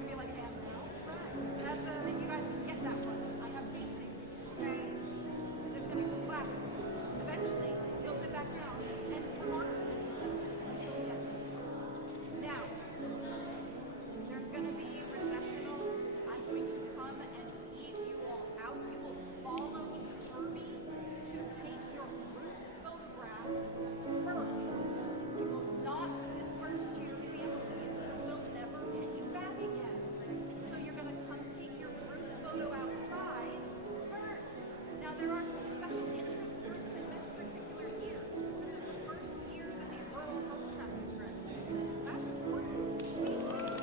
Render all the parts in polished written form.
going to be like, damn now. That's, you guys can get that one. I have paintings, okay? There's going to be some classes. Eventually, you'll sit back down and we're honest with each other until the end. Now, there's going to be recessional. I'm going to come and lead you all out. You will follow Kirby to take your group photograph first. You will not disperse to your families because we'll never get you back again. So you're going to come take your group photo outside first. Now there are some special interest groups in this particular year. This is the first year that the rural health chapter is running. That's important. We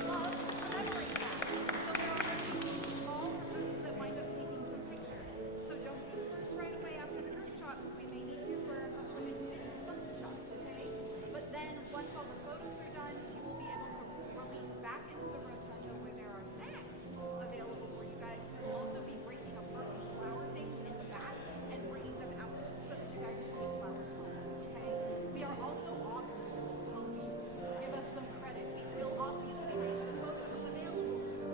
love to commemorate that. So there are going to be small groups that wind up taking some pictures. So don't disperse right away after the group shot because we may need you for a couple of individual photo shots, okay? But then once all the photos are done, you will be able to release back into the rotunda where there are snacks available for you guys. We will also be breaking apart these flower things in the back and bringing them out so that you guys can take flowers home, okay? We are also obviously police. Give us some credit. We will obviously make the photos available to you,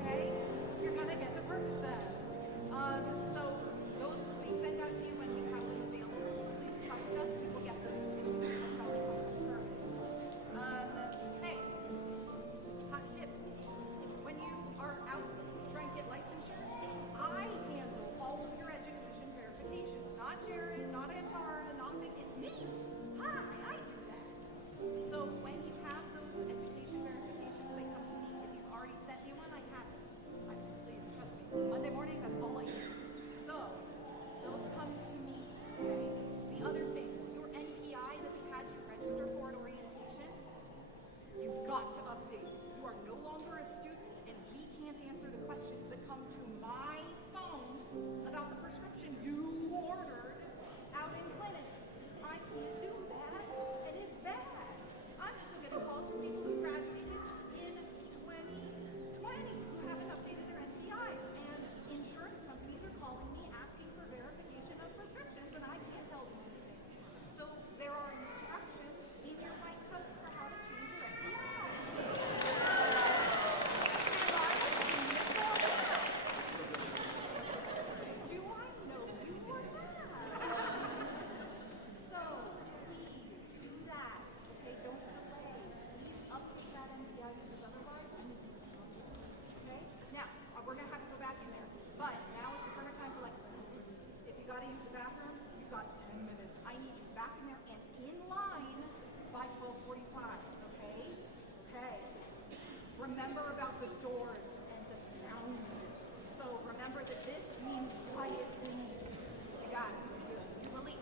okay? You're going to get to purchase them. So those will be sent out to you when we have them available. Please trust us. We will get those to you. Hey, hot tip. When you are out trying to get licensure, I handle all of your education verifications. Not Jared, not Antara, not Vic. It's me. Hi, I do that. So when you have those education verifications, they come to me. If you've already sent me one, I have it. Please trust me. Monday morning, that's all I do. So those come to me. Okay? The other thing, your NPI that we had you register for at orientation, you've got to update. You are no longer a student, and we can't answer the questions that come to my phone about the prescription you ordered out in clinic. I can't do that, and it's bad. I'm still getting calls from people who graduated in 2020 who haven't updated their NPIs, and insurance companies are calling me asking for verification of prescriptions, and I can't tell them anything. So there are instructions in your white coats for how to change your NPI. Do I know you or not? So please do that. Okay, don't delay. Please update that NPI because otherwise I need to trouble. Okay? Now, we're going to have to go back in there. But now is the perfect time for like, if you got to use the bathroom, you've got 10 minutes. I need you back in there and in line by 12:45. Okay? Okay. Remember about the doors and the sound. So remember that this means quiet release. You got it. You release.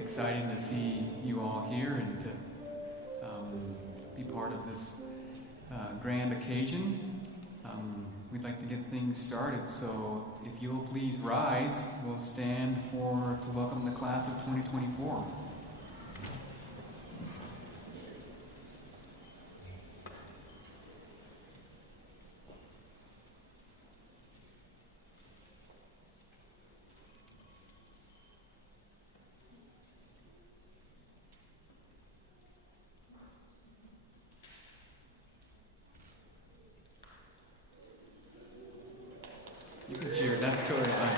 exciting to see you all here and to be part of this grand occasion. We'd like to get things started, so if you'll please rise, we'll stand to welcome the class of 2024. You can cheer, that's totally fine.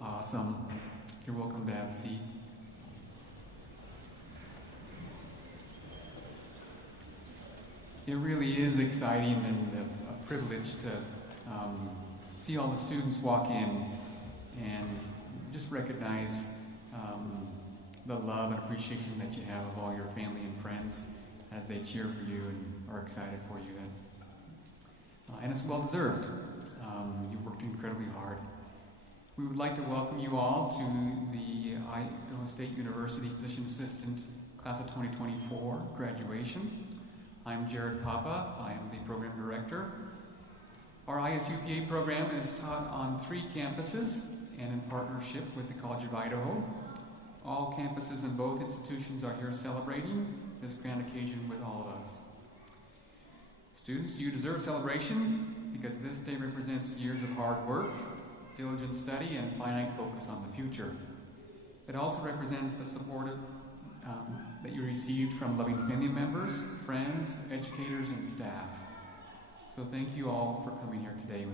Awesome. You're welcome to have a seat. It really is exciting and a privilege to see all the students walk in and just recognize the love and appreciation that you have of all your family and friends as they cheer for you and are excited for you. And it's well deserved. You've worked incredibly hard. We would like to welcome you all to the Idaho State University Physician Assistant Class of 2024 graduation. I'm Jared Papa. I am the program director. Our ISU program is taught on 3 campuses and in partnership with the College of Idaho. All campuses in both institutions are here celebrating this grand occasion with all of us. Students, you deserve celebration because this day represents years of hard work, diligent study, and finite focus on the future. It also represents the support that you received from loving family members, friends, educators, and staff. So thank you all for coming here today.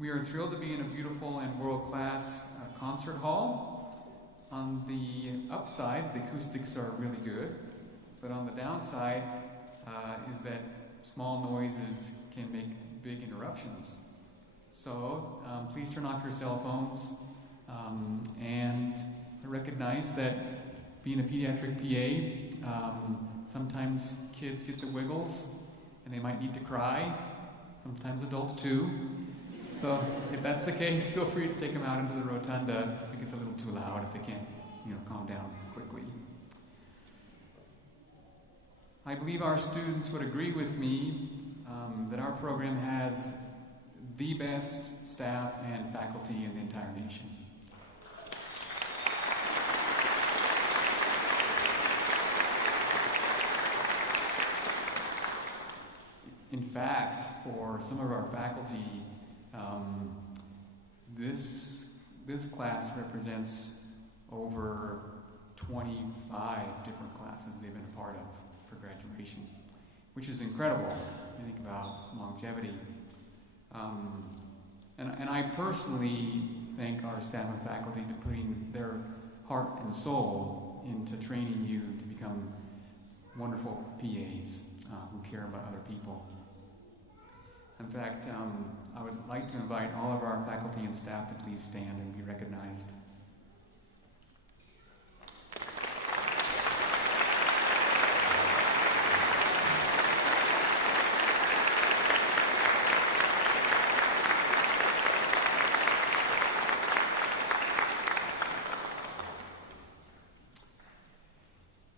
We are thrilled to be in a beautiful and world-class concert hall. On the upside, the acoustics are really good, but on the downside is that small noises can make big interruptions. So please turn off your cell phones and recognize that being a pediatric PA, sometimes kids get the wiggles and they might need to cry, sometimes adults too. So if that's the case, feel free to take them out into the rotunda if it gets a little too loud, if they can't calm down quickly. I believe our students would agree with me that our program has the best staff and faculty in the entire nation. In fact, for some of our faculty, this class represents over 25 different classes they've been a part of for graduation, which is incredible when you think about longevity. And I personally thank our staff and faculty for putting their heart and soul into training you to become wonderful PAs who care about other people. In fact, I would like to invite all of our faculty and staff to please stand and be recognized.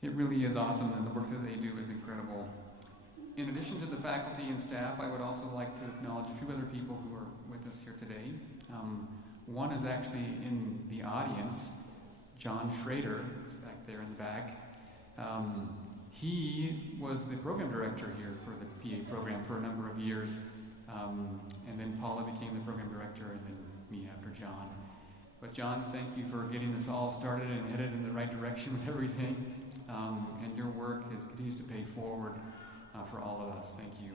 It really is awesome, and the work that they do is incredible. In addition to the faculty and staff, I would also like to acknowledge a few other people who are with us here today. One is actually in the audience, John Schrader, who's back there in the back. He was the program director here for the PA program for a number of years, and then Paula became the program director, and then me after John. But John, thank you for getting us all started and headed in the right direction with everything, and your work continues to pay forward for all of us. Thank you.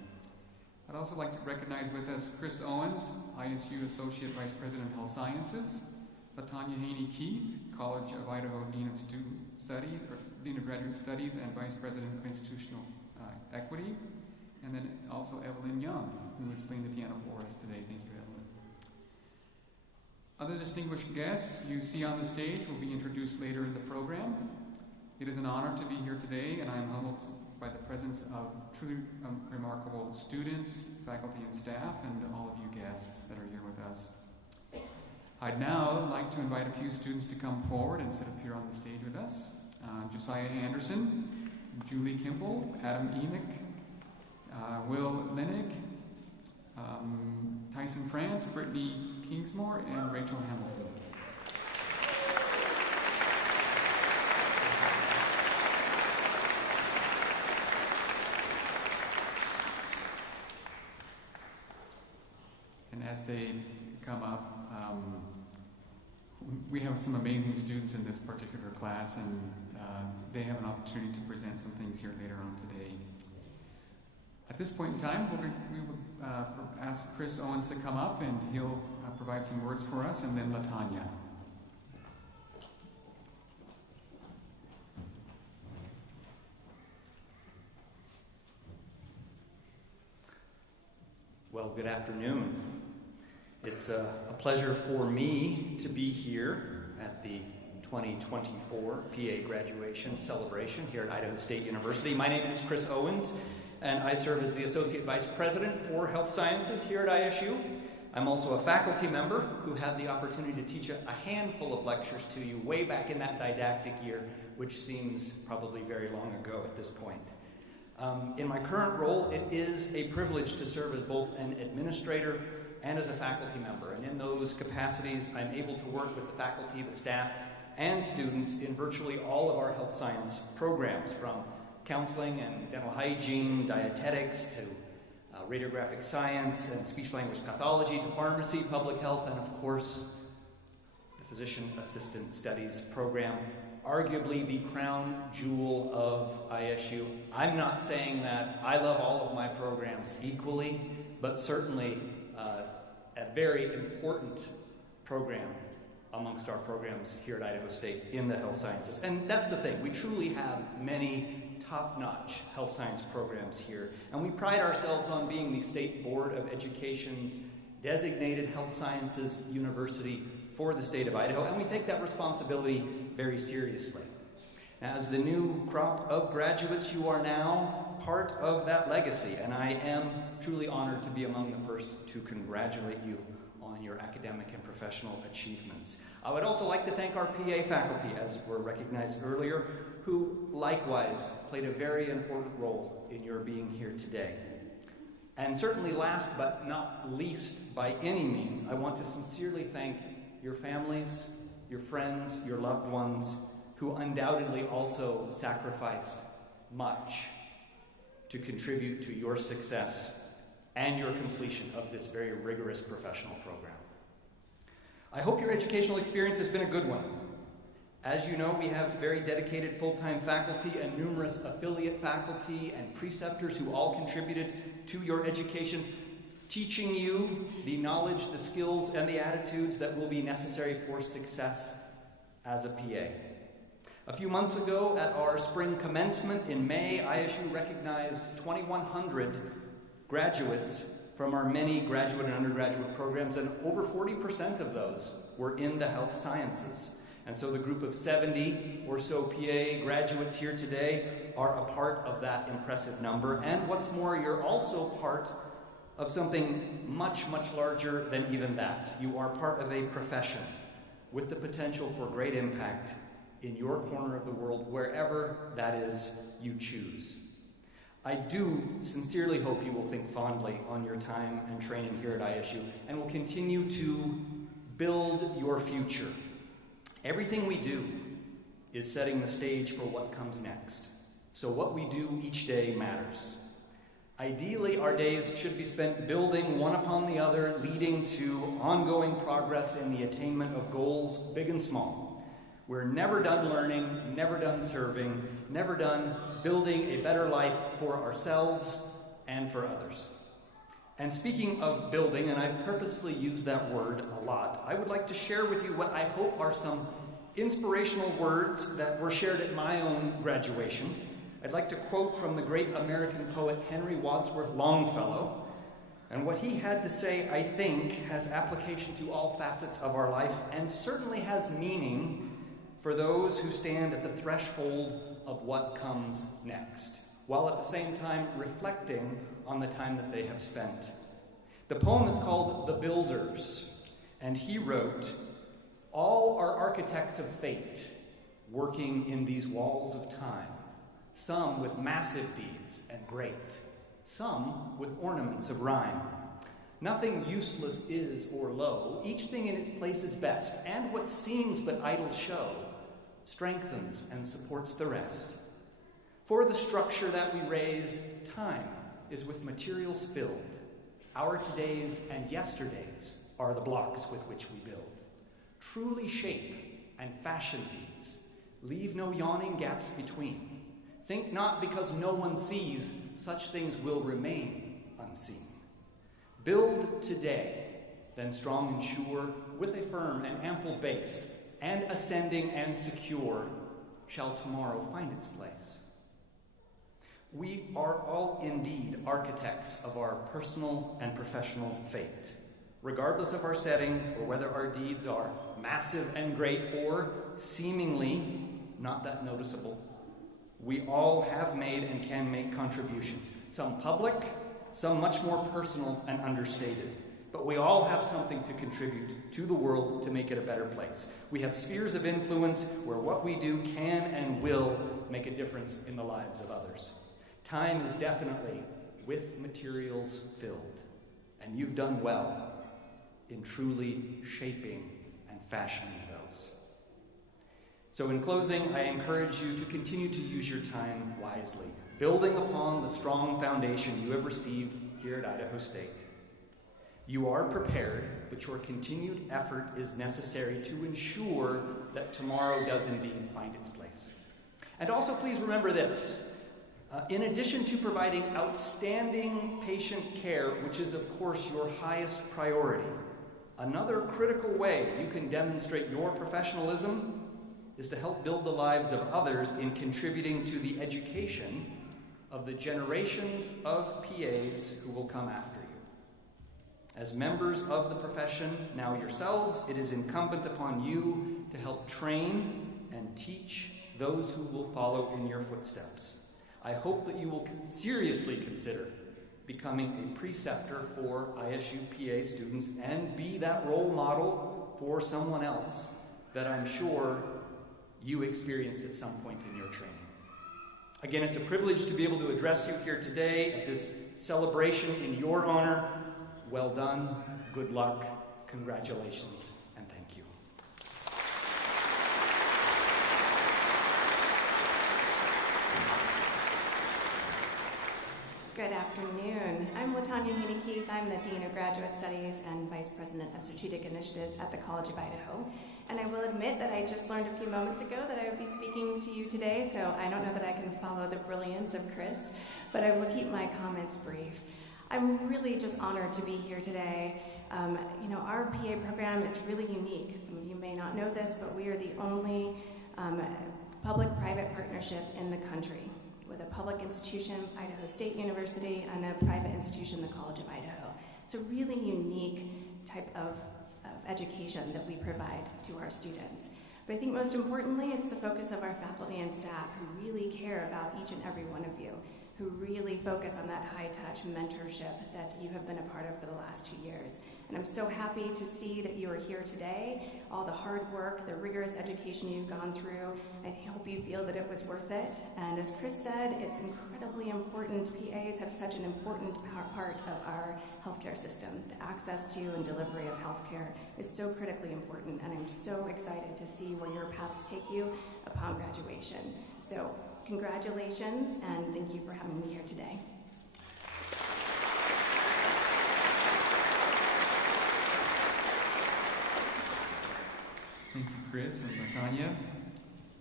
I'd also like to recognize with us Chris Owens, ISU Associate Vice President of Health Sciences, LaTanya Haney-Keith, College of Idaho Dean of Student Studies, or Dean of Graduate Studies and Vice President of Institutional Equity, and then also Evelyn Young, who is playing the piano for us today. Thank you, Evelyn. Other distinguished guests you see on the stage will be introduced later in the program. It is an honor to be here today, and I am humbled by the presence of truly remarkable students, faculty and staff, and all of you guests that are here with us. I'd now like to invite a few students to come forward and sit up here on the stage with us. Josiah Anderson, Julie Kimball, Adam Emick, Will Linnick, Tyson France, Brittany Kingsmore, and Rachel Hamilton. And as they come up, we have some amazing students in this particular class, and they have an opportunity to present some things here later on today. At this point in time, we will ask Chris Owens to come up, and he'll provide some words for us, and then LaTanya. Well, good afternoon. It's a pleasure for me to be here at the 2024 PA graduation celebration here at Idaho State University. My name is Chris Owens, and I serve as the Associate Vice President for Health Sciences here at ISU. I'm also a faculty member who had the opportunity to teach a handful of lectures to you way back in that didactic year, which seems probably very long ago at this point. In my current role, it is a privilege to serve as both an administrator and as a faculty member. And in those capacities, I'm able to work with the faculty, the staff, and students in virtually all of our health science programs, from counseling and dental hygiene, dietetics, to radiographic science and speech-language pathology, to pharmacy, public health, and of course, the physician assistant studies program, arguably the crown jewel of ISU. I'm not saying that I love all of my programs equally, but certainly a very important program amongst our programs here at Idaho State in the health sciences. And that's the thing, we truly have many top-notch health science programs here, and we pride ourselves on being the State Board of Education's designated health sciences university for the state of Idaho, and we take that responsibility very seriously. As the new crop of graduates, you are now part of that legacy, and I am truly honored to be among the first to congratulate you on your academic and professional achievements. I would also like to thank our PA faculty, as were recognized earlier, who likewise played a very important role in your being here today. And certainly last but not least by any means, I want to sincerely thank your families, your friends, your loved ones, who undoubtedly also sacrificed much to contribute to your success and your completion of this very rigorous professional program. I hope your educational experience has been a good one. As you know, we have very dedicated full-time faculty and numerous affiliate faculty and preceptors who all contributed to your education, teaching you the knowledge, the skills, and the attitudes that will be necessary for success as a PA. A few months ago, at our spring commencement in May, ISU recognized 2,100 graduates from our many graduate and undergraduate programs, and over 40% of those were in the health sciences. And so the group of 70 or so PA graduates here today are a part of that impressive number. And what's more, you're also part of something much, much larger than even that. You are part of a profession with the potential for great impact in your corner of the world, wherever that is you choose. I do sincerely hope you will think fondly on your time and training here at ISU and will continue to build your future. Everything we do is setting the stage for what comes next. So what we do each day matters. Ideally, our days should be spent building one upon the other, leading to ongoing progress in the attainment of goals big and small. We're never done learning, never done serving, never done building a better life for ourselves and for others. And speaking of building, and I've purposely used that word a lot, I would like to share with you what I hope are some inspirational words that were shared at my own graduation. I'd like to quote from the great American poet Henry Wadsworth Longfellow. And what he had to say, I think, has application to all facets of our life and certainly has meaning for those who stand at the threshold of what comes next, while at the same time reflecting on the time that they have spent. The poem is called The Builders, and he wrote, "All are architects of fate, working in these walls of time, some with massive deeds and great, some with ornaments of rhyme. Nothing useless is or low, each thing in its place is best, and what seems but idle show strengthens and supports the rest. For the structure that we raise, time is with materials filled. Our todays and yesterdays are the blocks with which we build. Truly shape and fashion these, leave no yawning gaps between. Think not because no one sees, such things will remain unseen. Build today, then strong and sure, with a firm and ample base, and ascending and secure, shall tomorrow find its place." We are all indeed architects of our personal and professional fate, regardless of our setting or whether our deeds are massive and great or seemingly not that noticeable. We all have made and can make contributions, some public, some much more personal and understated. But we all have something to contribute to the world to make it a better place. We have spheres of influence where what we do can and will make a difference in the lives of others. Time is definitely with materials filled, and you've done well in truly shaping and fashioning those. So in closing, I encourage you to continue to use your time wisely, building upon the strong foundation you have received here at Idaho State. You are prepared, but your continued effort is necessary to ensure that tomorrow does indeed find its place. And also please remember this. In addition to providing outstanding patient care, which is of course your highest priority, another critical way you can demonstrate your professionalism is to help build the lives of others in contributing to the education of the generations of PAs who will come after you. As members of the profession now yourselves, it is incumbent upon you to help train and teach those who will follow in your footsteps. I hope that you will seriously consider becoming a preceptor for ISU PA students and be that role model for someone else that I'm sure you experienced at some point in your training. Again, it's a privilege to be able to address you here today at this celebration in your honor. Well done, good luck, congratulations, and thank you. Good afternoon. I'm LaTanya Haney-Keith. I'm the Dean of Graduate Studies and Vice President of Strategic Initiatives at the College of Idaho. And I will admit that I just learned a few moments ago that I would be speaking to you today, so I don't know that I can follow the brilliance of Chris, but I will keep my comments brief. I'm really just honored to be here today. Our PA program is really unique. Some of you may not know this, but we are the only public-private partnership in the country, with a public institution, Idaho State University, and a private institution, the College of Idaho. It's a really unique type of education that we provide to our students. But I think most importantly, it's the focus of our faculty and staff who really care about each and every one of you, who really focus on that high-touch mentorship that you have been a part of for the last 2 years. And I'm so happy to see that you are here today, all the hard work, the rigorous education you've gone through. I hope you feel that it was worth it. And as Chris said, it's incredibly important. PAs have such an important part of our healthcare system. The access to and delivery of healthcare is so critically important, and I'm so excited to see where your paths take you upon graduation. So congratulations, and thank you for having me here today. Thank you, Chris and Latanya.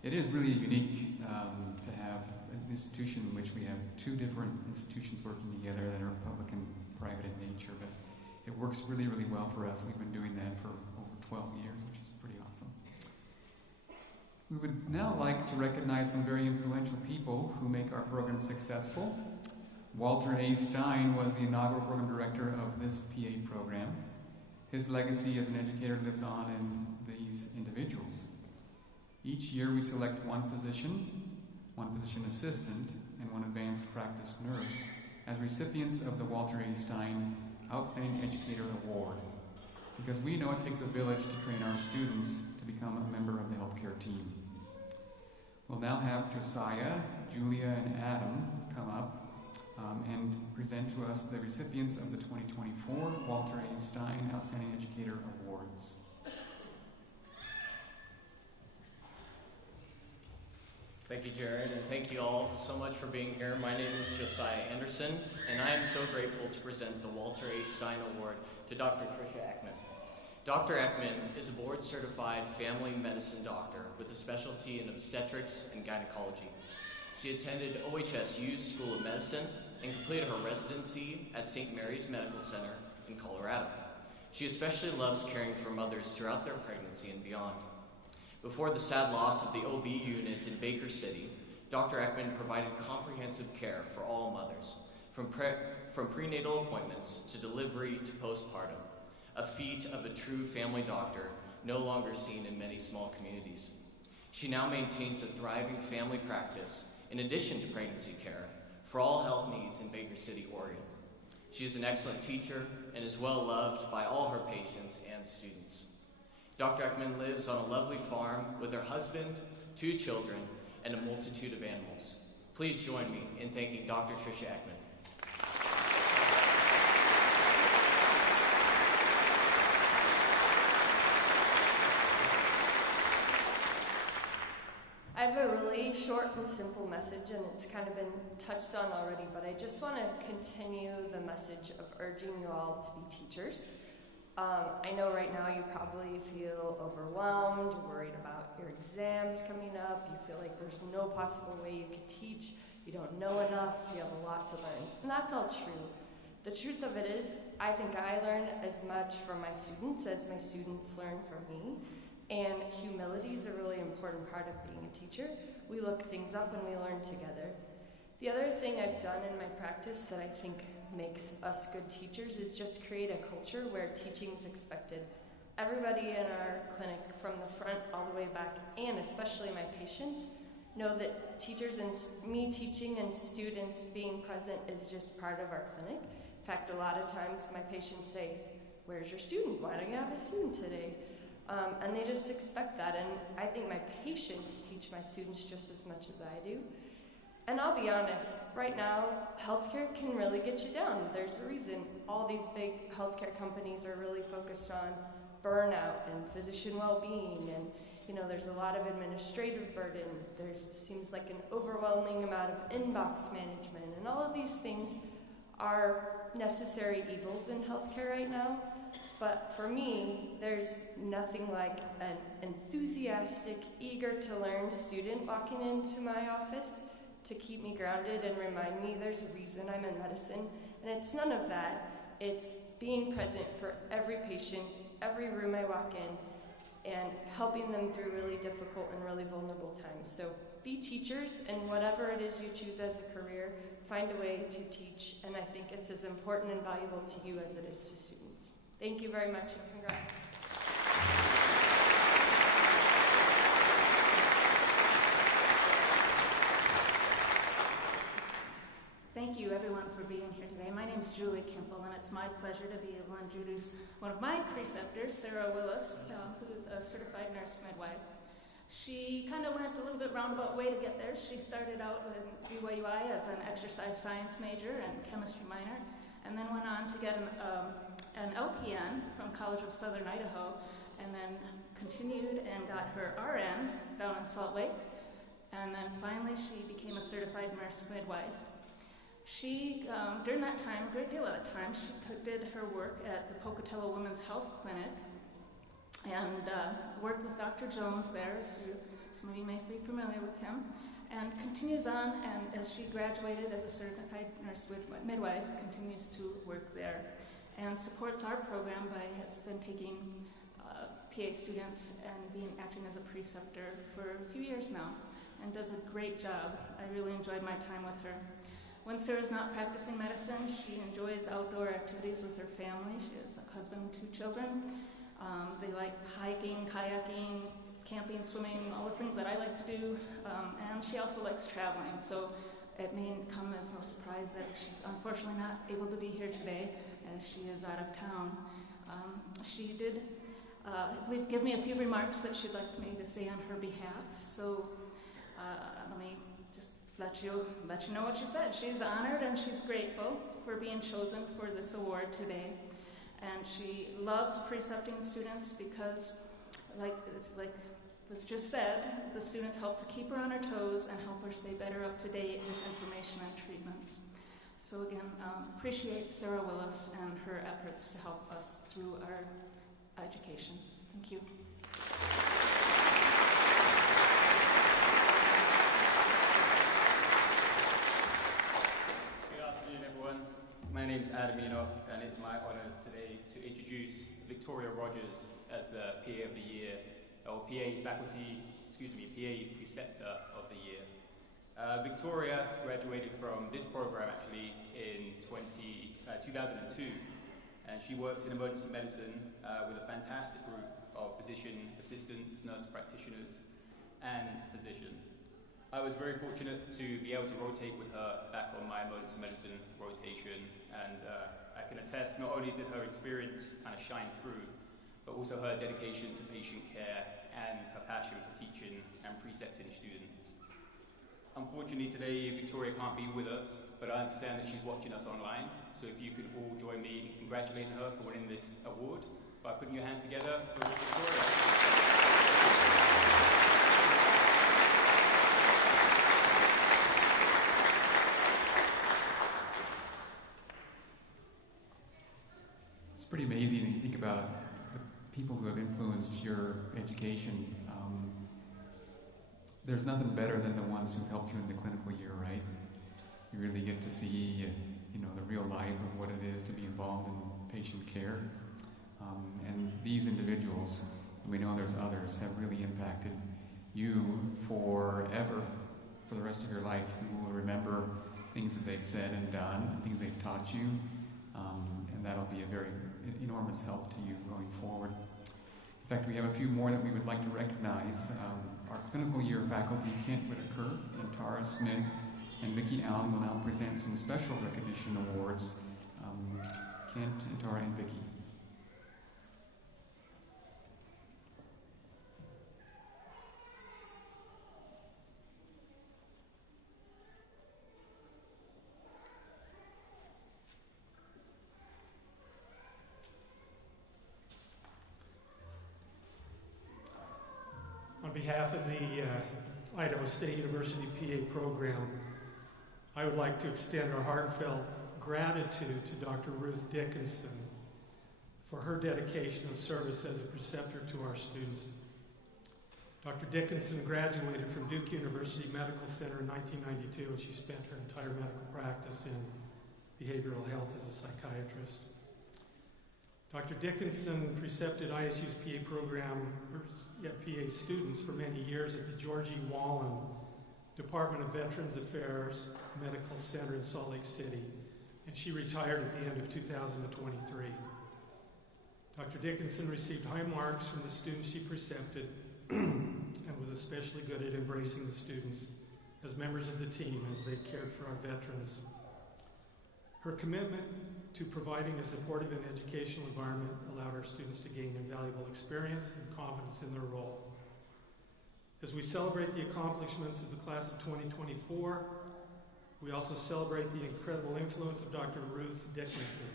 It is really unique to have an institution in which we have two different institutions working together that are public and private in nature, but it works really, really well for us. We've been doing that for over 12 years, which is pretty awesome. We would now like to recognize some very influential people who make our program successful. Walter A. Stein was the inaugural program director of this PA program. His legacy as an educator lives on in these individuals. Each year we select one physician assistant, and one advanced practice nurse as recipients of the Walter A. Stein Outstanding Educator Award, because we know it takes a village to train our students to become a member of the healthcare team. We'll now have Josiah, Julia, and Adam come up and present to us the recipients of the 2024 Walter A. Stein Outstanding Educator Awards. Thank you, Jared, and thank you all so much for being here. My name is Josiah Anderson, and I am so grateful to present the Walter A. Stein Award to Dr. Tricia Ekman. Dr. Ekman is a board-certified family medicine doctor with a specialty in obstetrics and gynecology. She attended OHSU's School of Medicine and completed her residency at St. Mary's Medical Center in Colorado. She especially loves caring for mothers throughout their pregnancy and beyond. Before the sad loss of the OB unit in Baker City, Dr. Ekman provided comprehensive care for all mothers, from prenatal appointments to delivery to postpartum, a feat of a true family doctor no longer seen in many small communities. She now maintains a thriving family practice in addition to pregnancy care for all health needs in Baker City, Oregon. She is an excellent teacher and is well loved by all her patients and students. Dr. Ekman lives on a lovely farm with her husband, 2 children, and a multitude of animals. Please join me in thanking Dr. Tricia Ekman. I have a really short and simple message, and it's kind of been touched on already, but I just want to continue the message of urging you all to be teachers. I know right now you probably feel overwhelmed, worried about your exams coming up, you feel like there's no possible way you could teach, you don't know enough, you have a lot to learn, and that's all true. The truth of it is, I think I learn as much from my students as my students learn from me, and humility is a really important part of being a teacher. We look things up and we learn together. The other thing I've done in my practice that I think makes us good teachers is just create a culture where teaching is expected. Everybody in our clinic, from the front all the way back, and especially my patients, know that teachers and me teaching and students being present is just part of our clinic. In fact, a lot of times my patients say, "Where's your student? Why don't you have a student today?" And they just expect that, and I think my patients teach my students just as much as I do. And I'll be honest, right now, healthcare can really get you down. There's a reason all these big healthcare companies are really focused on burnout and physician well-being, and there's a lot of administrative burden. There seems like an overwhelming amount of inbox management, and all of these things are necessary evils in healthcare right now. But for me, there's nothing like an enthusiastic, eager to learn student walking into my office to keep me grounded and remind me there's a reason I'm in medicine. And it's none of that. It's being present for every patient, every room I walk in, and helping them through really difficult and really vulnerable times. So Be teachers, and whatever it is you choose as a career, find a way to teach, and I think it's as important and valuable to you as it is to students. Thank you very much, and congrats. Thank you, everyone, for being here today. My name is Julie Kimple, and it's my pleasure to be able to introduce one of my preceptors, Sarah Willis, who's a certified nurse midwife. She kind of went a little bit roundabout way to get there. She started out with BYUI as an exercise science major and chemistry minor, and then went on to get an LPN from College of Southern Idaho, and then continued and got her RN down in Salt Lake, and then finally she became a certified nurse midwife. She, during that time, a great deal of that time, she did her work at the Pocatello Women's Health Clinic and worked with Dr. Jones there, some of you may be familiar with him, and continues on, and as she graduated as a certified nurse midwife, continues to work there and supports our program has been taking PA students and acting as a preceptor for a few years now, and does a great job. I really enjoyed my time with her. When Sarah's not practicing medicine, she enjoys outdoor activities with her family. She has a husband and 2 children. They like hiking, kayaking, camping, swimming, all the things that I like to do. And she also likes traveling. So it may come as no surprise that she's unfortunately not able to be here today as she is out of town. She did give me a few remarks that she'd like me to say on her behalf. So let me let you know what she said. She's honored and she's grateful for being chosen for this award today. And she loves precepting students because, like was just said, the students help to keep her on her toes and help her stay better up to date with information and treatments. So again, appreciate Sarah Willis and her efforts to help us through our education. Thank you. My name is Adam Enoch, and it's my honor today to introduce Victoria Rogers as the PA of the Year, or PA Preceptor of the Year. Victoria graduated from this program actually in 2002, and she works in emergency medicine with a fantastic group of physician assistants, nurse practitioners, and physicians. I was very fortunate to be able to rotate with her back on my emergency medicine rotation, and I can attest not only did her experience kind of shine through, but also her dedication to patient care and her passion for teaching and precepting students. Unfortunately today Victoria can't be with us, but I understand that she's watching us online, so if you could all join me in congratulating her for winning this award by putting your hands together for Victoria. It's pretty amazing when you think about the people who have influenced your education. There's nothing better than the ones who helped you in the clinical year, right? You really get to see, the real life of what it is to be involved in patient care. And these individuals, we know there's others, have really impacted you forever, for the rest of your life. You will remember things that they've said and done, things they've taught you, and that'll be a very enormous help to you going forward. In fact, we have a few more that we would like to recognize. Our clinical year faculty, Kent Whitaker and Tara Smith and Vicki Allen, will now present some special recognition awards. Kent and Tara and Vicki. On behalf of the Idaho State University PA program, I would like to extend our heartfelt gratitude to Dr. Ruth Dickinson for her dedication and service as a preceptor to our students. Dr. Dickinson graduated from Duke University Medical Center in 1992, and she spent her entire medical practice in behavioral health as a psychiatrist. Dr. Dickinson precepted ISU's PA program, PA students for many years at the George E. Wallen Department of Veterans Affairs Medical Center in Salt Lake City, and she retired at the end of 2023. Dr. Dickinson received high marks from the students she precepted and was especially good at embracing the students as members of the team as they cared for our veterans. Her commitment to providing a supportive and educational environment allowed our students to gain invaluable experience and confidence in their role. As we celebrate the accomplishments of the class of 2024, we also celebrate the incredible influence of Dr. Ruth Dickinson.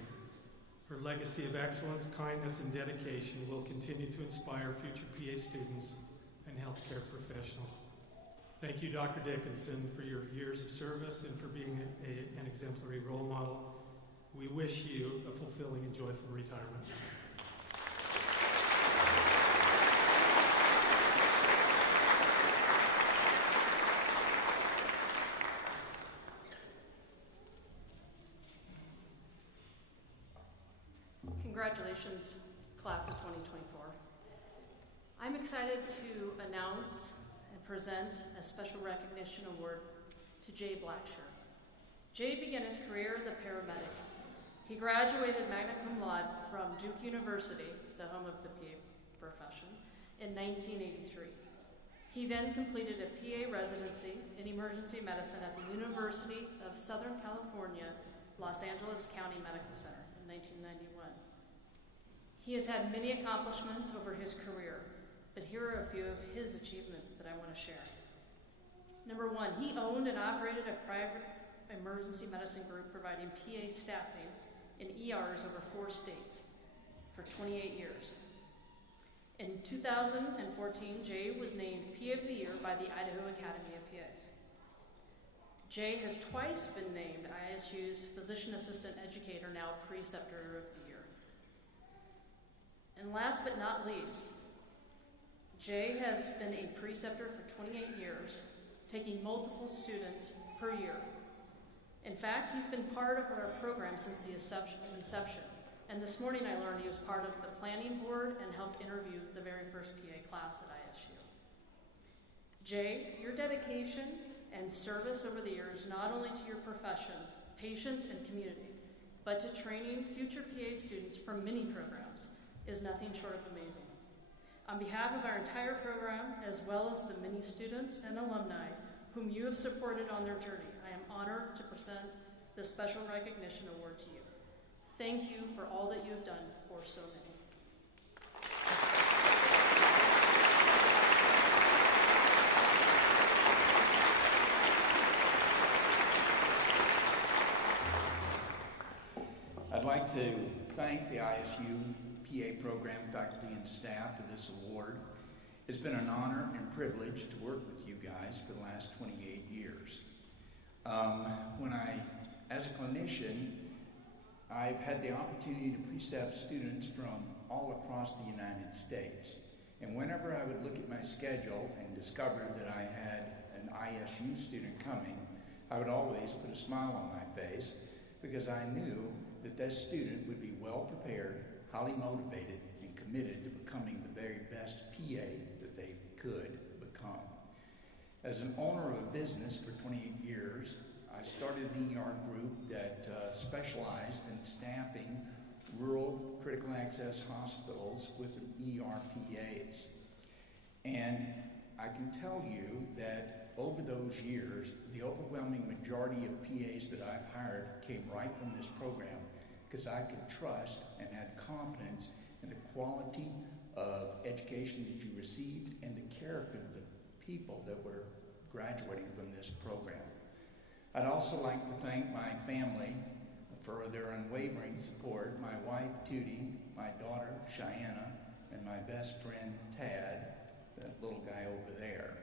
Her legacy of excellence, kindness, and dedication will continue to inspire future PA students and healthcare professionals. Thank you, Dr. Dickinson, for your years of service and for being an exemplary role model. We wish you a fulfilling and joyful retirement. Congratulations, class of 2024. I'm excited to announce and present a special recognition award to Jay Blacksher. Jay began his career as a paramedic. He graduated magna cum laude from Duke University, the home of the PA profession, in 1983. He then completed a PA residency in emergency medicine at the University of Southern California, Los Angeles County Medical Center in 1991. He has had many accomplishments over his career, but here are a few of his achievements that I want to share. Number one, he owned and operated a private emergency medicine group providing PA staffing in ERs over 4 states for 28 years. In 2014, Jay was named PA of the Year by the Idaho Academy of PAs. Jay has twice been named ISU's Physician Assistant Educator, now Preceptor of the Year. And last but not least, Jay has been a preceptor for 28 years, taking multiple students per year. In fact, he's been part of our program since the inception. And this morning I learned he was part of the planning board and helped interview the very first PA class at ISU. Jay, your dedication and service over the years, not only to your profession, patients, and community, but to training future PA students from many programs, is nothing short of amazing. On behalf of our entire program, as well as the many students and alumni whom you have supported on their journey, I am honored to present this special recognition award to you. Thank you for all that you have done for so many. I'd like to thank the ISU PA program faculty and staff for this award. It's been an honor and privilege to work with you guys for the last 28 years. As a clinician, I've had the opportunity to precept students from all across the United States. And whenever I would look at my schedule and discover that I had an ISU student coming, I would always put a smile on my face because I knew that this student would be well prepared, highly motivated, and committed to becoming the very best PA that they could become. As an owner of a business for 28 years, I started an ER group that specialized in staffing rural critical access hospitals with ER PAs. And I can tell you that over those years, the overwhelming majority of PAs that I've hired came right from this program because I could trust and had confidence in the quality of education that you received and the character of the people that were graduating from this program. I'd also like to thank my family for their unwavering support, my wife, Tootie, my daughter, Cheyenne, and my best friend, Tad, that little guy over there.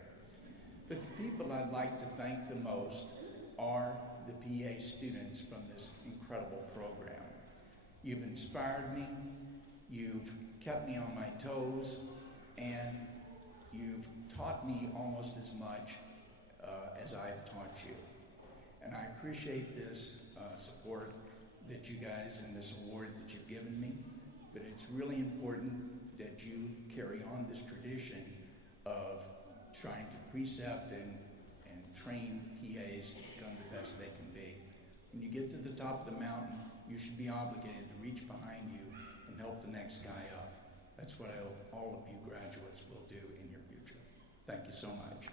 But the people I'd like to thank the most are the PA students from this incredible program. You've inspired me, you've kept me on my toes, and you've taught me almost as much as I've taught you. And I appreciate this support that you guys and this award that you've given me, but it's really important that you carry on this tradition of trying to precept and train PAs to become the best they can be. When you get to the top of the mountain, you should be obligated to reach behind you and help the next guy up. That's what I hope all of you graduates will do in your future. Thank you so much.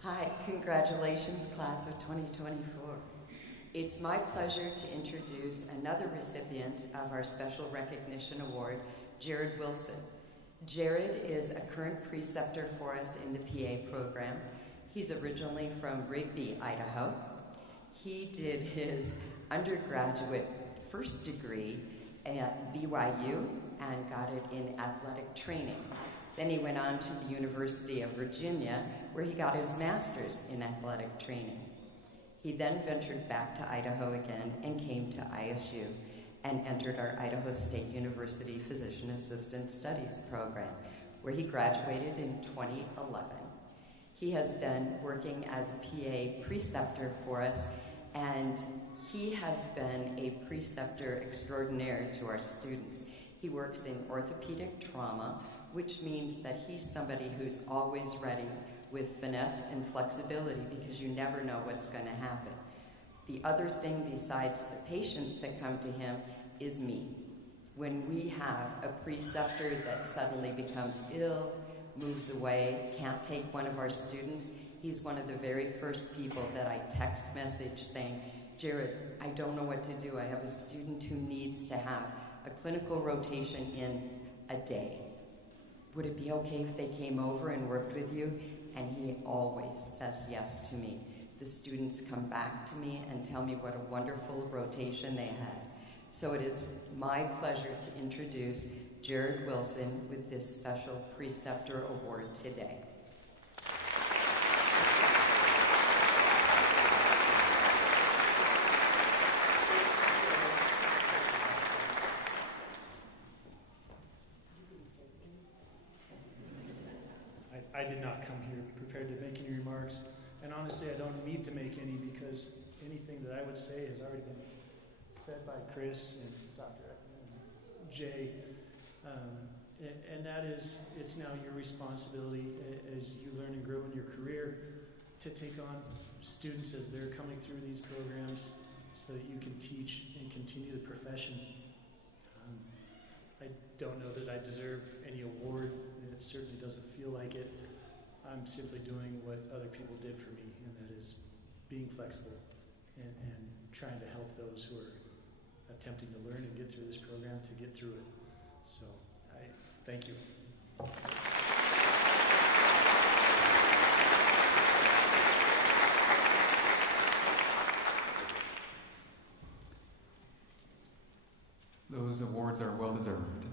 Hi, congratulations, class of 2024. It's my pleasure to introduce another recipient of our Special Recognition Award, Jared Wilson. Jared is a current preceptor for us in the PA program. He's originally from Rigby, Idaho. He did his undergraduate first degree at BYU and got it in athletic training. Then he went on to the University of Virginia, where he got his master's in athletic training. He then ventured back to Idaho again and came to ISU and entered our Idaho State University Physician Assistant Studies program, where he graduated in 2011. He has been working as a PA preceptor for us, and he has been a preceptor extraordinaire to our students. He works in orthopedic trauma, which means that he's somebody who's always ready with finesse and flexibility, because you never know what's going to happen. The other thing besides the patients that come to him is me. When we have a preceptor that suddenly becomes ill, moves away, can't take one of our students, he's one of the very first people that I text message saying, Jared, I don't know what to do. I have a student who needs to have a clinical rotation in a day. Would it be okay if they came over and worked with you? And he always says yes to me. The students come back to me and tell me what a wonderful rotation they had. So it is my pleasure to introduce Jared Wilson with this special preceptor award today. I did not come here prepared to make any remarks, and honestly, I don't need to make any, because anything that I would say has already been said by Chris and Dr. and Jay, and that is, it's now your responsibility as you learn and grow in your career to take on students as they're coming through these programs so that you can teach and continue the profession. I don't know that I deserve any award. It certainly doesn't feel like it. I'm simply doing what other people did for me, and that is being flexible and trying to help those who are attempting to learn and get through this program to get through it. So I thank you. Those awards are well deserved,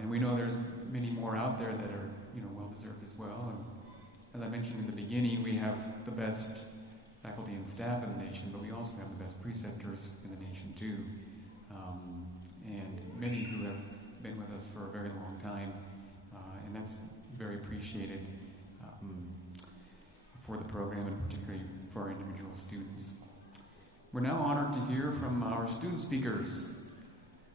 and we know there's many more out there that are, well deserved as well. And as I mentioned in the beginning, we have the best faculty and staff in the nation, but we also have the best preceptors in the nation too, and many who have been with us for a very long time, and that's very appreciated for the program and particularly for our individual students. We're now honored to hear from our student speakers.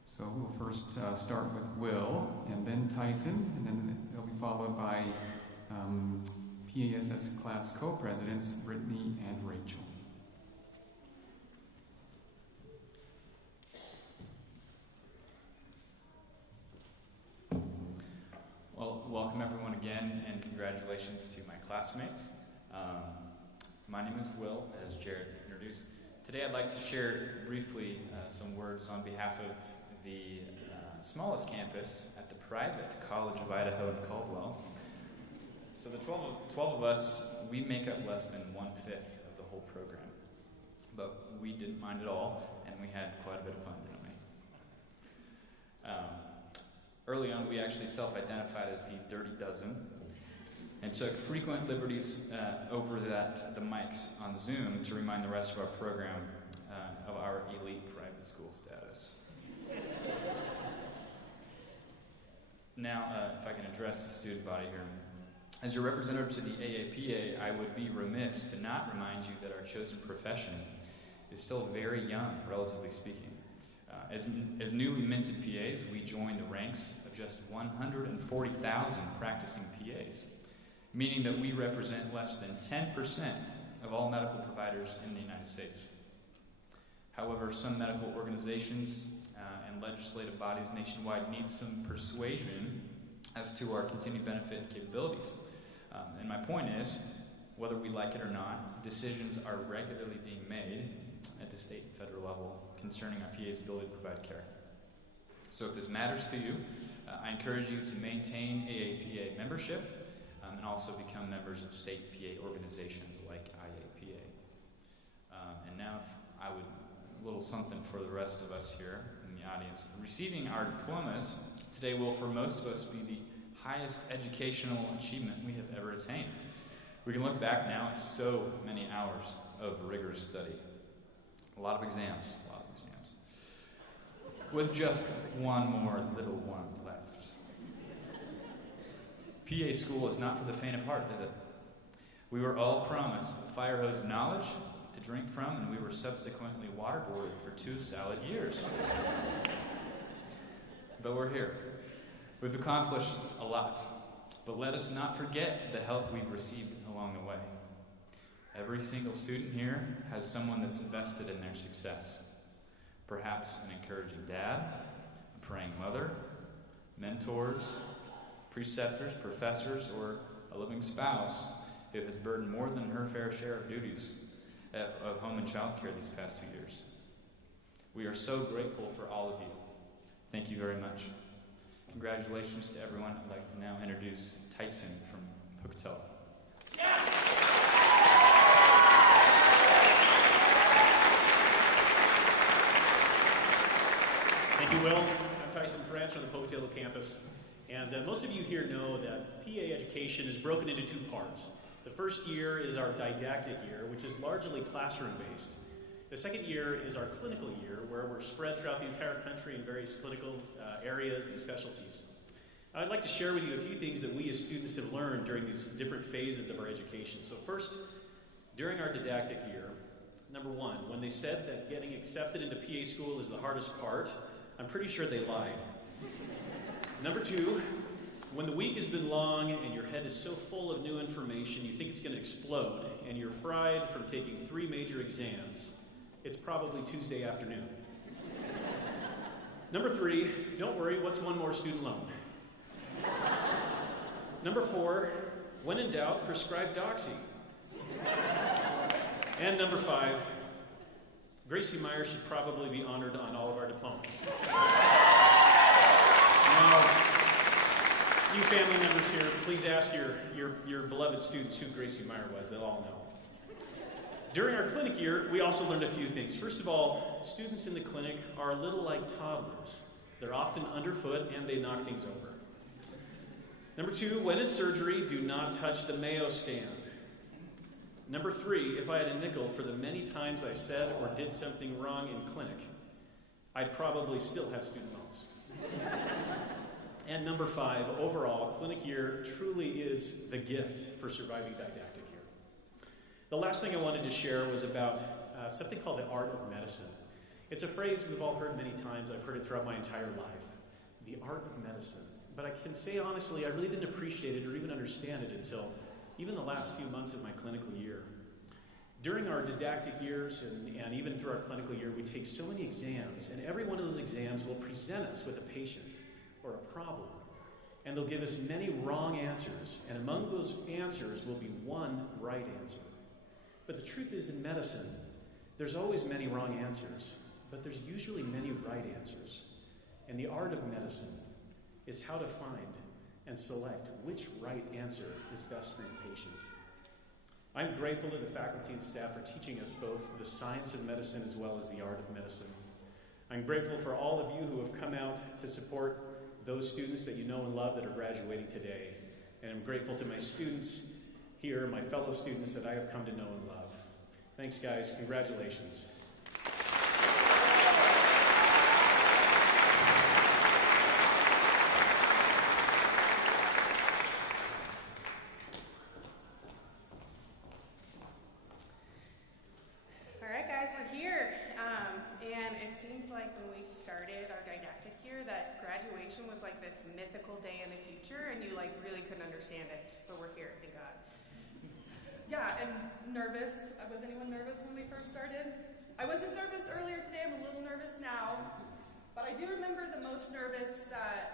So we'll first start with Will, and then Tyson, and then they'll be followed by PASS class co-presidents Brittany and Rachel. Well, welcome everyone again, and congratulations to my classmates. My name is Will, as Jared introduced. Today I'd like to share briefly some words on behalf of the smallest campus at the private College of Idaho in Caldwell. So the 12 of us, we make up less than 1/5 of the whole program. But we didn't mind at all, and we had quite a bit of fun, didn't we? Early on, we actually self-identified as the Dirty Dozen and took frequent liberties over the mics on Zoom to remind the rest of our program of our elite private school status. Now, if I can address the student body here. As your representative to the AAPA, I would be remiss to not remind you that our chosen profession is still very young, relatively speaking. As newly minted PAs, we join the ranks of just 140,000 practicing PAs, meaning that we represent less than 10% of all medical providers in the United States. However, some medical organizations and legislative bodies nationwide need some persuasion as to our continued benefit and capabilities. And my point is, whether we like it or not, decisions are regularly being made at the state and federal level concerning our PA's ability to provide care. So if this matters to you, I encourage you to maintain AAPA membership and also become members of state PA organizations like IAPA. And now if I would, a little something for the rest of us here in the audience. Receiving our diplomas today will, for most of us, be the highest educational achievement we have ever attained. We can look back now at so many hours of rigorous study. A lot of exams, with just one more little one left. PA school is not for the faint of heart, is it? We were all promised a fire hose of knowledge to drink from, and we were subsequently waterboarded for 2 solid years. But we're here. We've accomplished a lot, but let us not forget the help we've received along the way. Every single student here has someone that's invested in their success. Perhaps an encouraging dad, a praying mother, mentors, preceptors, professors, or a living spouse who has burdened more than her fair share of duties of home and child care these past 2 years. We are so grateful for all of you. Thank you very much. Congratulations to everyone. I'd like to now introduce Tyson from Pocatello. Thank you, Will. I'm Tyson French on the Pocatello campus. And most of you here know that PA education is broken into 2 parts. The first year is our didactic year, which is largely classroom-based. The second year is our clinical year, where we're spread throughout the entire country in various clinical areas and specialties. I'd like to share with you a few things that we as students have learned during these different phases of our education. So first, during our didactic year, number 1, when they said that getting accepted into PA school is the hardest part, I'm pretty sure they lied. Number 2, when the week has been long and your head is so full of new information you think it's going to explode and you're fried from taking 3 major exams, it's probably Tuesday afternoon. Number 3, don't worry, what's one more student loan? Number 4, when in doubt, prescribe Doxy. And number 5, Gracie Meyer should probably be honored on all of our diplomas. Now, you family members here, please ask your beloved students who Gracie Meyer was. They'll all know. During our clinic year, we also learned a few things. First of all, students in the clinic are a little like toddlers. They're often underfoot and they knock things over. Number 2, when in surgery, do not touch the Mayo stand. Number 3, if I had a nickel for the many times I said or did something wrong in clinic, I'd probably still have student loans. And number 5, overall, clinic year truly is the gift for surviving didactic year. The last thing I wanted to share was about something called the art of medicine. It's a phrase we've all heard many times. I've heard it throughout my entire life. The art of medicine. But I can say honestly, I really didn't appreciate it or even understand it until even the last few months of my clinical year. During our didactic years and even through our clinical year, we take so many exams, and every one of those exams will present us with a patient or a problem. And they'll give us many wrong answers, and among those answers will be one right answer. But the truth is, in medicine, there's always many wrong answers, but there's usually many right answers. And the art of medicine is how to find and select which right answer is best for your patient. I'm grateful to the faculty and staff for teaching us both the science of medicine as well as the art of medicine. I'm grateful for all of you who have come out to support those students that you know and love that are graduating today. And I'm grateful to my students here, my fellow students that I have come to know and love. Thanks, guys. Congratulations. All right, guys, we're here. graduation was like this mythical day in the future, and you like really couldn't understand it. But we're here, thank God. Yeah, and nervous. Was anyone nervous when we first started? I wasn't nervous earlier today. I'm a little nervous now. But I do remember the most nervous that,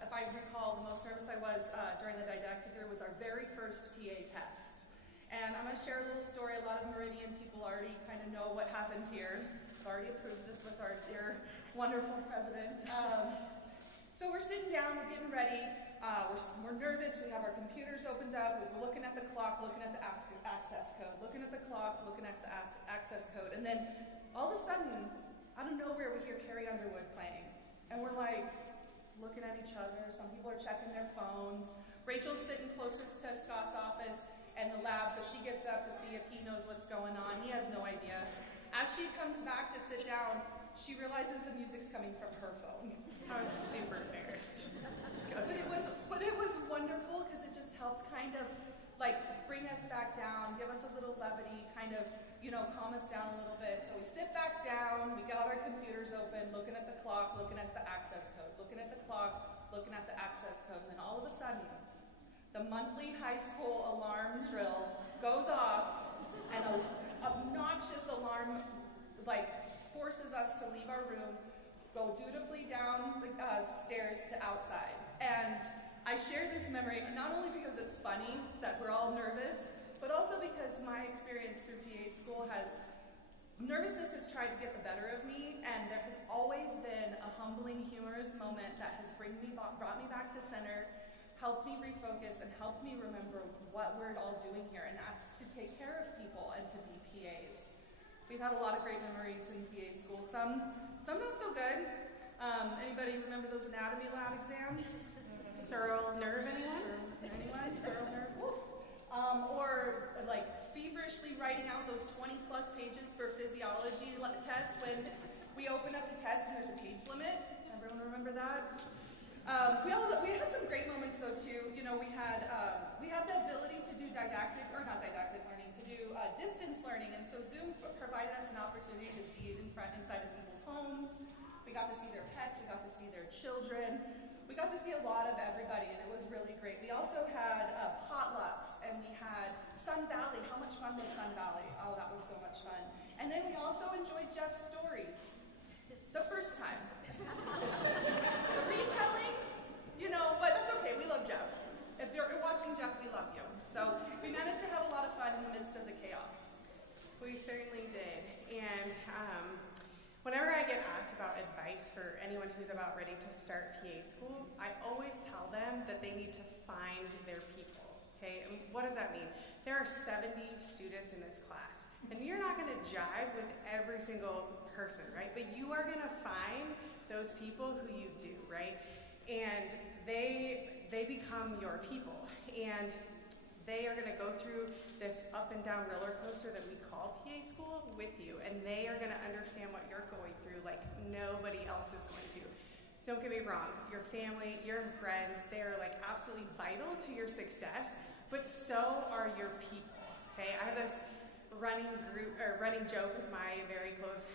if I recall, the most nervous I was during the didactic year was our very first PA test. And I'm going to share a little story. A lot of Meridian people already kind of know what happened here. I've already approved this with our dear, wonderful president. So we're sitting down, we're getting ready. We're nervous. We have our computers opened up. We're looking at the clock, looking at the access code, looking at the clock, looking at the access code. And then all of a sudden, out of nowhere, we hear Carrie Underwood playing. And we're like looking at each other. Some people are checking their phones. Rachel's sitting closest to Scott's office and the lab, so she gets up to see if he knows what's going on. He has no idea. As she comes back to sit down, she realizes the music's coming from her phone. I was super embarrassed. But it was wonderful because it just helped kind of like bring us back down, give us a little levity, kind of, calm us down a little bit. So we sit back down, we got our computers open, looking at the clock, looking at the access code, looking at the clock, looking at the access code, and then all of a sudden, the monthly high school alarm drill goes off, and an obnoxious alarm forces us to leave our room, go dutifully down the stairs to outside. And I share this memory not only because it's funny that we're all nervous, but also because my experience through PA school nervousness has tried to get the better of me, and there has always been a humbling, humorous moment that has brought me back to center, helped me refocus, and helped me remember what we're all doing here, and that's to take care of people and to be PAs. We've had a lot of great memories in PA school, some not so good. Anybody remember those anatomy lab exams? Sural nerve, anyone? Anyone? Sural nerve? Woof. Or like feverishly writing out those 20 plus pages for physiology test when we open up the test and there's a page limit. Everyone remember that? We had some great moments though too. We had the ability to do distance learning, and so Zoom provided us an opportunity to see it inside of people's homes. We got to see their pets. We got to see their children. We got to see a lot of everybody, and it was really great. We also had potlucks, and we had Sun Valley. How much fun was Sun Valley? Oh, that was so much fun. And then we also enjoyed Jeff's stories. The first time. The retelling, but that's okay. We love Jeff. If you're watching Jeff, we love you. So we managed to have a lot of fun in the midst of the chaos. We certainly did. And whenever I get asked about advice for anyone who's about ready to start PA school, I always tell them that they need to find their people. Okay, and what does that mean? There are 70 students in this class, and you're not going to jive with every single person, right? But you are going to find those people who you do, right? And they become your people, and they are going to go through this up and down roller coaster that we call PA school with you, and they are going to understand what you're going through like nobody else is going to. Don't get me wrong, your family, your friends, they are like absolutely vital to your success, but so are your people, okay? I have this running joke with my very close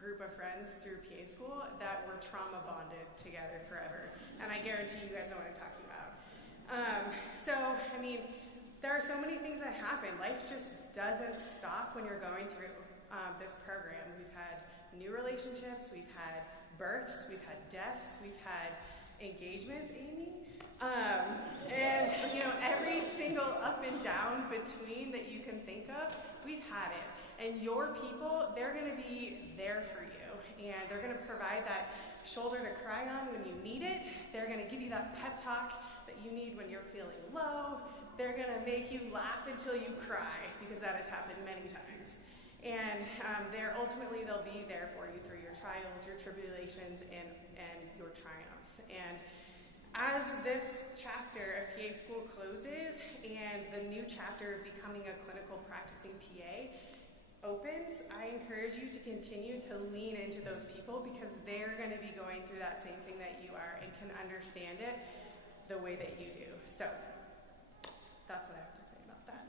group of friends through PA school that were trauma bonded together forever, and I guarantee you guys know what I'm talking about. There are so many things that happen. Life just doesn't stop when you're going through this program. We've had new relationships, we've had births, we've had deaths, we've had engagements, Amy, and every single up and down between that you can think of, we've had it. And your people, they're going to be there for you, and they're going to provide that shoulder to cry on when you need it. They're going to give you that pep talk that you need when you're feeling low. They're going to make you laugh until you cry, because that has happened many times. And they'll be there for you through your trials, your tribulations, and your triumphs. And as this chapter of PA school closes and the new chapter of becoming a clinical practicing PA opens, I encourage you to continue to lean into those people, because they're going to be going through that same thing that you are and can understand it the way that you do. So that's what I have to say about that.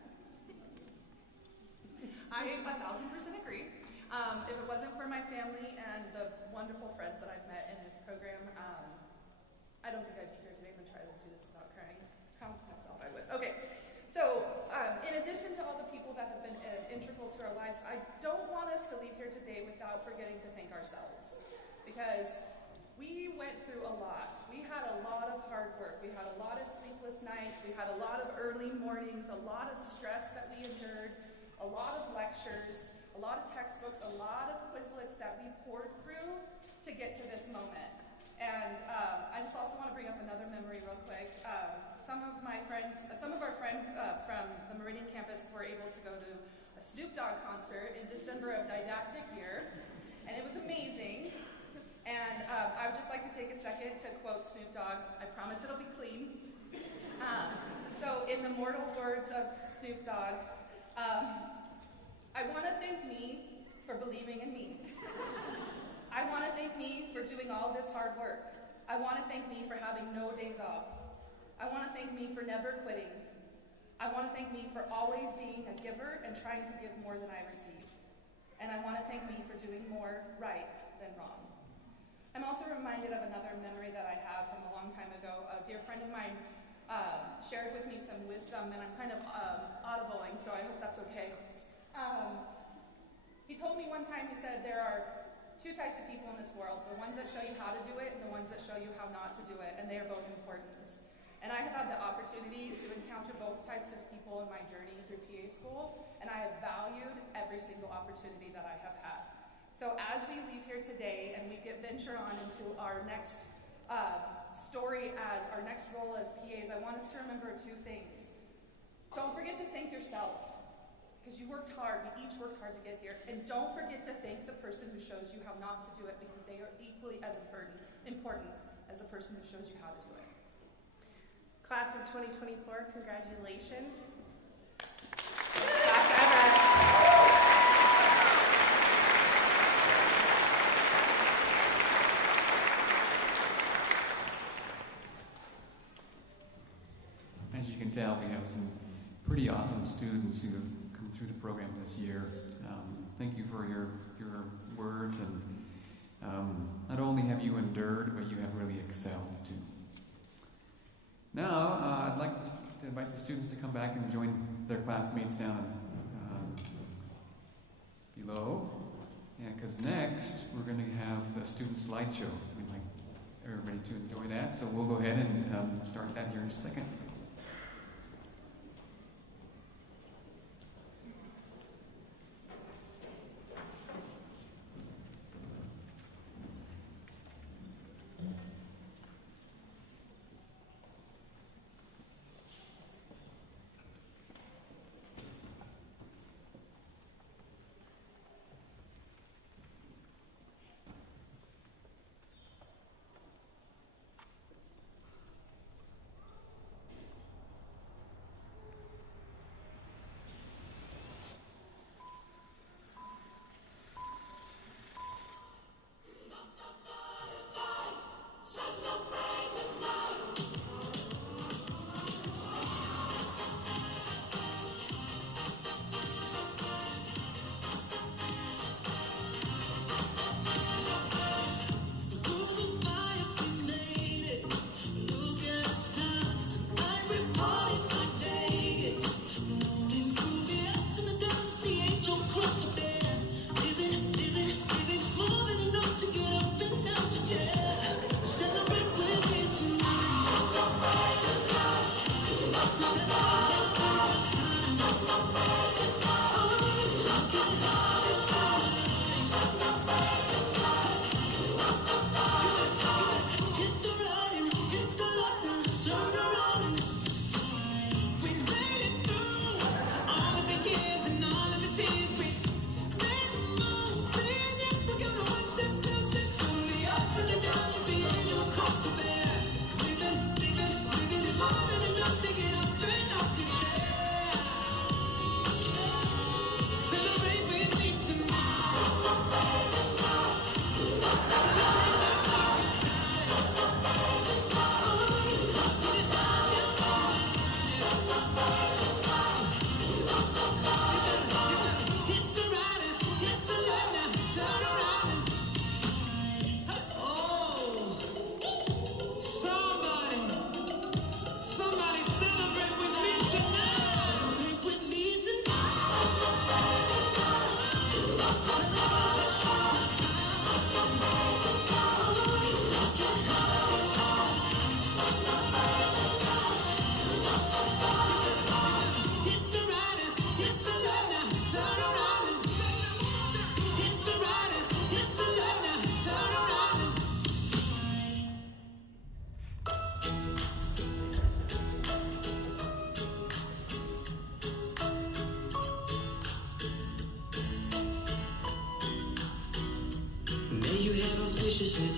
I 1,000% agree. If it wasn't for my family and the wonderful friends that I've met in this program, integral to our lives, I don't want us to leave here today without forgetting to thank ourselves. Because we went through a lot. We had a lot of hard work. We had a lot of sleepless nights. We had a lot of early mornings, a lot of stress that we endured, a lot of lectures, a lot of textbooks, a lot of Quizlets that we poured through to get to this moment. And I just also want to bring up another memory real quick. Some of our friends from the Meridian campus were able to go to a Snoop Dogg concert in December of didactic year, and it was amazing. And I would just like to take a second to quote Snoop Dogg. I promise it'll be clean. So in the mortal words of Snoop Dogg, I want to thank me for believing in me. I want to thank me for doing all this hard work. I want to thank me for having no days off. I want to thank me for never quitting. I want to thank me for always being a giver and trying to give more than I receive. And I want to thank me for doing more right than wrong. I'm also reminded of another memory that I have from a long time ago. A dear friend of mine shared with me some wisdom, and I'm kind of audibling, so I hope that's okay. He told me one time, he said, there are two types of people in this world, the ones that show you how to do it and the ones that show you how not to do it, and they are both important. And I have had the opportunity to encounter both types of people in my journey through PA school, and I have valued every single opportunity that I have had. So as we leave here today and we venture on into our next story as our next role as PAs, I want us to remember two things. Don't forget to thank yourself, because you worked hard. We each worked hard to get here. And don't forget to thank the person who shows you how not to do it, because they are equally as important as the person who shows you how to do it. Class of 2024, congratulations. As you can tell, we have some pretty awesome students who have come through the program this year. Thank you for your words, and not only have you endured, but you have really excelled too. Now, I'd like to invite the students to come back and join their classmates down below. Because next, we're going to have a student slideshow. We'd like everybody to enjoy that, so we'll go ahead and start that here in a second.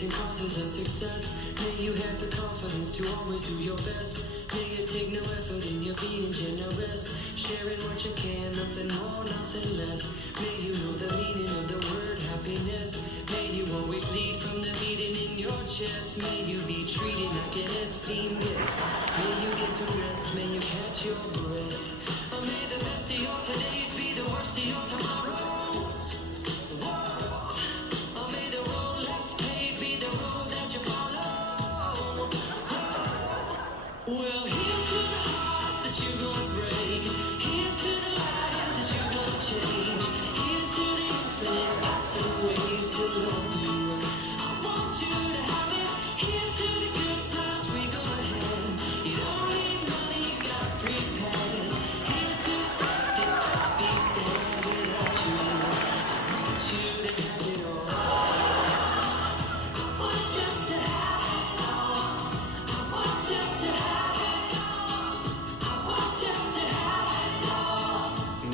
and causes of success. May you have the confidence to always do your best. May you take no effort in your being generous, sharing what you can, nothing more, nothing less. May you know the meaning of the word happiness. May you always lead from the beating in your chest. May you be treated like an esteemed guest. May you get to rest, may you catch your breath. Oh, may the best of your todays be the worst of your tomorrows. Whoa. Oh, may the road less paved be the road that you follow. Well, here's to the hearts that you're gonna break. Here's to the lives that you're gonna change. Here's to the infinite possible ways to love you. I want you to have it. Here's to the good times we're gonna have. You don't need money, you got free pass. Here's to the fact that I'd be sad without you. I want you to have it all. I want you to have it all. I want you to have it all. I want you to have it all.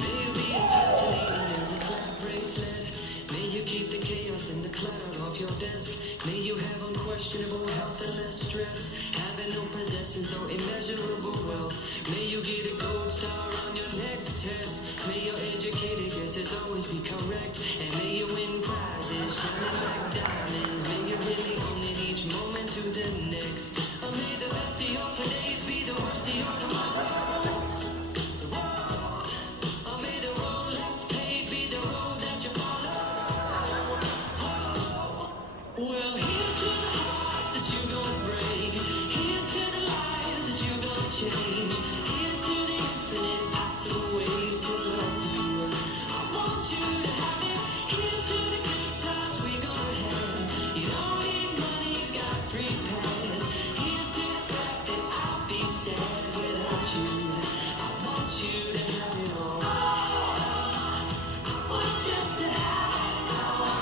May you be as fascinating as a slap bracelet. May you keep the chaos and the clutter off your desk. May you have unquestionable health and less stress. Having no possessions, though immeasurable wealth. May you get a gold star on your next test. May your educated guesses always be correct. And may you win prizes shining like diamonds. May you really own it each moment to the next. Oh, may the best of your todays be the worst of your tomorrows. Whoa. Oh, may the road less paved be the road that you follow. Well, here's to the hearts that you're gonna break. Here's to the lives that you're gonna change. Here's to the infinite possible ways to love you. I want you to have it. Here's to the good times we're gonna have. You don't need money, you got free pass. Here's to the fact that I'll be sad without you. I want you to have it all. I want you to have it all.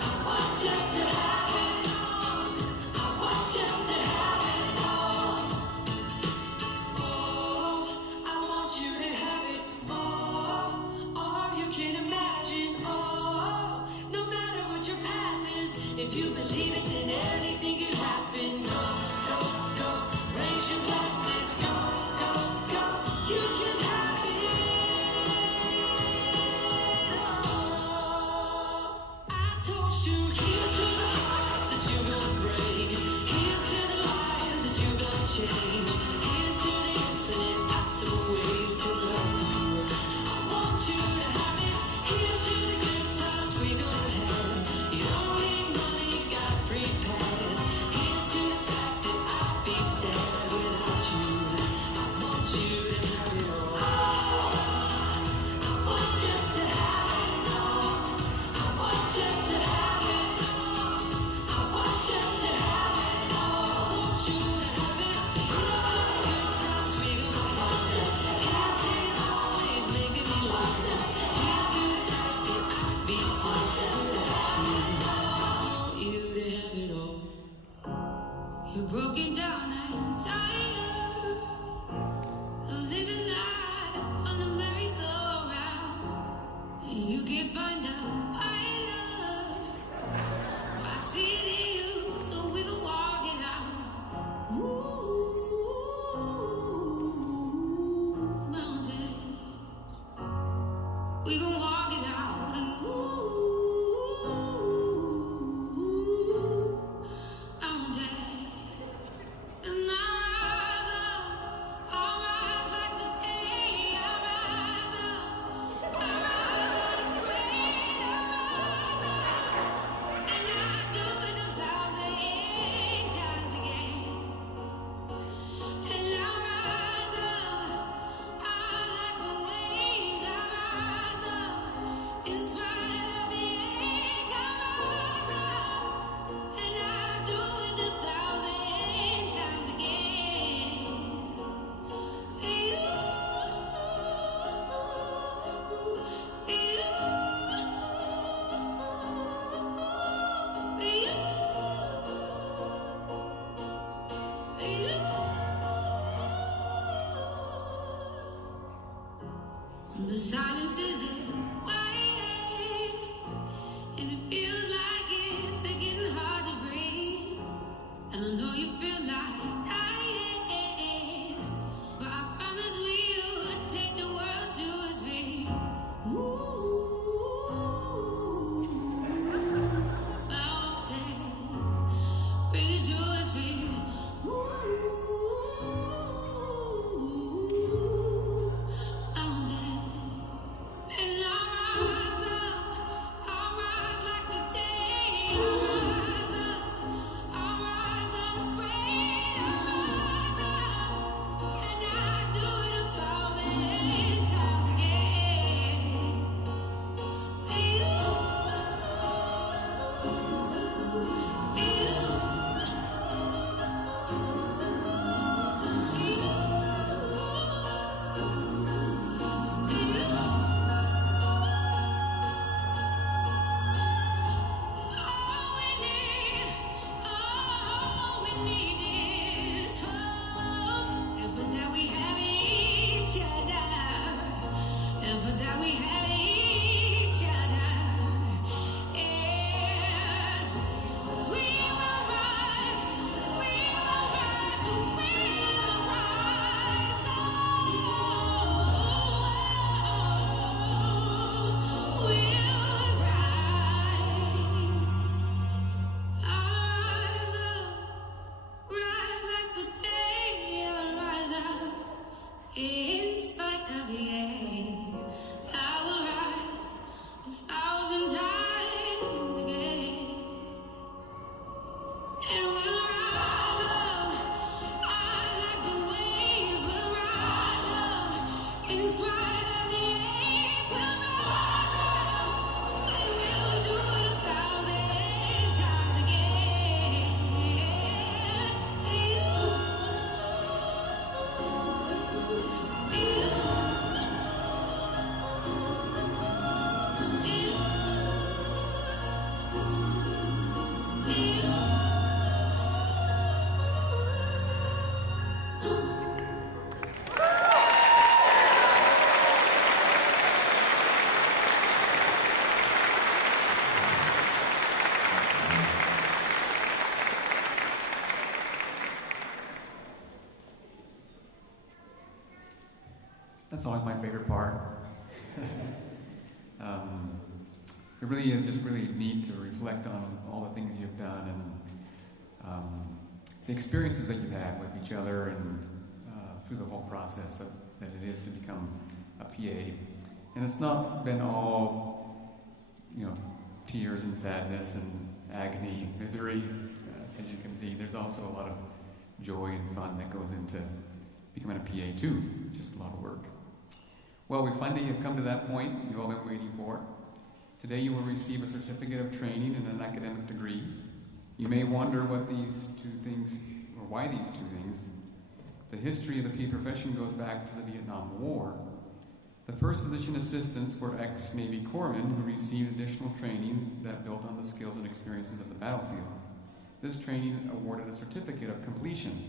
I want you to have it all. I want you to have it all. Oh. That's always my favorite part. It really is just really neat to reflect on all the things you've done and the experiences that you've had with each other and through the whole process that it is to become a PA. And it's not been all, tears and sadness and agony, misery. As you can see, there's also a lot of joy and fun that goes into becoming a PA too. Just a lot of work. Well, we finally have come to that point you've all been waiting for. Today you will receive a certificate of training and an academic degree. You may wonder what these two things, or why these two things. The history of the PA profession goes back to the Vietnam War. The first physician assistants were ex-Navy corpsmen who received additional training that built on the skills and experiences of the battlefield. This training awarded a certificate of completion.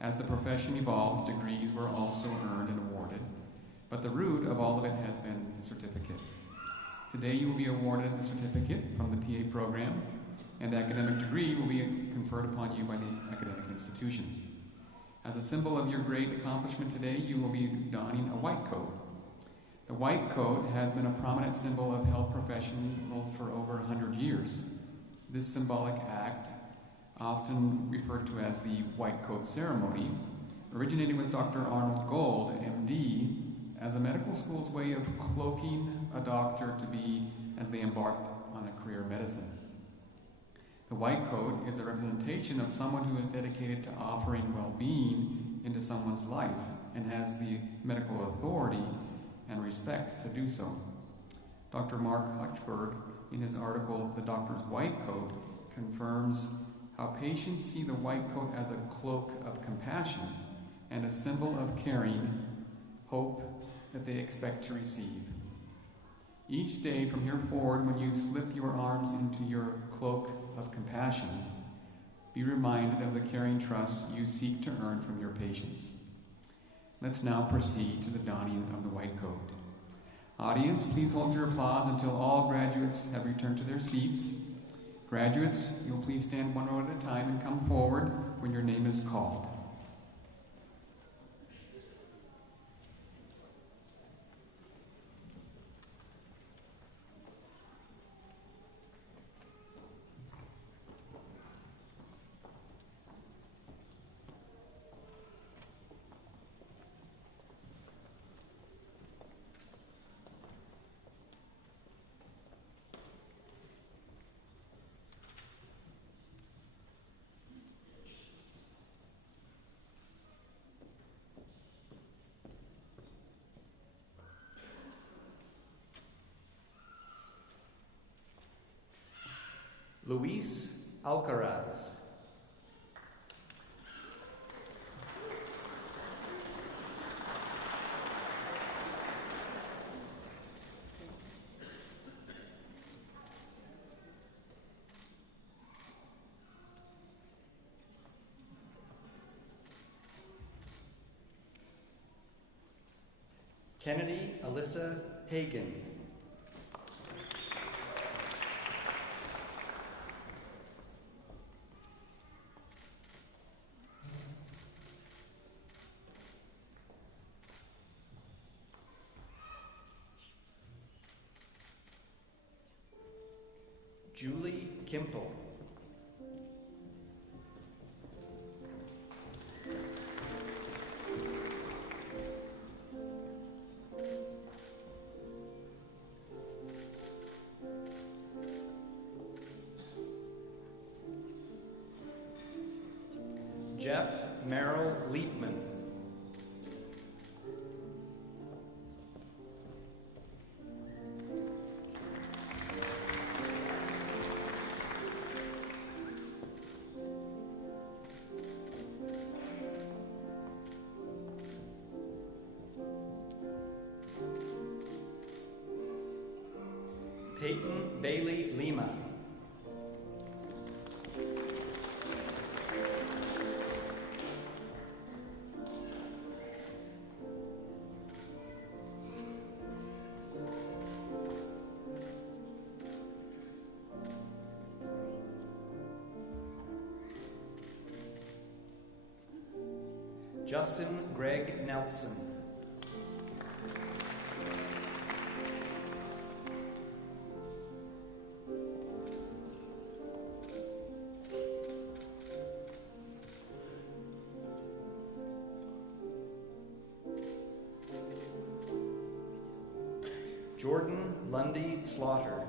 As the profession evolved, degrees were also earned and awarded, but the root of all of it has been the certificate. Today you will be awarded a certificate from the PA program, and the academic degree will be conferred upon you by the academic institution. As a symbol of your great accomplishment today, you will be donning a white coat. The white coat has been a prominent symbol of health professionals for over 100 years. This symbolic act, often referred to as the white coat ceremony, originated with Dr. Arnold Gold, MD, as a medical school's way of cloaking a doctor to be as they embarked on a career in medicine. The white coat is a representation of someone who is dedicated to offering well-being into someone's life and has the medical authority and respect to do so. Dr. Mark Hutchberg, in his article, The Doctor's White Coat, confirms how patients see the white coat as a cloak of compassion and a symbol of caring, hope that they expect to receive. Each day from here forward, when you slip your arms into your cloak of compassion, be reminded of the caring trust you seek to earn from your patients. Let's now proceed to the donning of the white coat. Audience, please hold your applause until all graduates have returned to their seats. Graduates, you'll please stand one row at a time and come forward when your name is called. Luis Alcaraz. Kennedy Alyssa Hagan. Julie Kimple. Jeff Merrill Leapman. Peyton Bailey Lima. Justin Greg Nelson. Jordan Lundy Slaughter.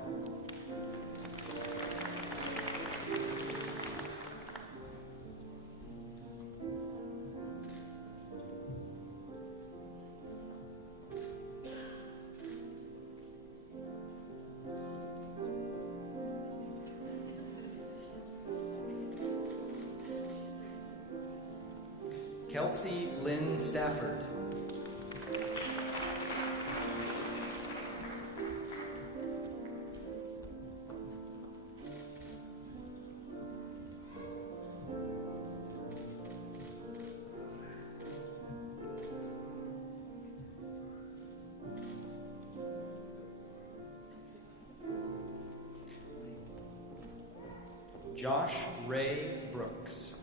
Kelsey Lynn Stafford. Josh Ray Brooks.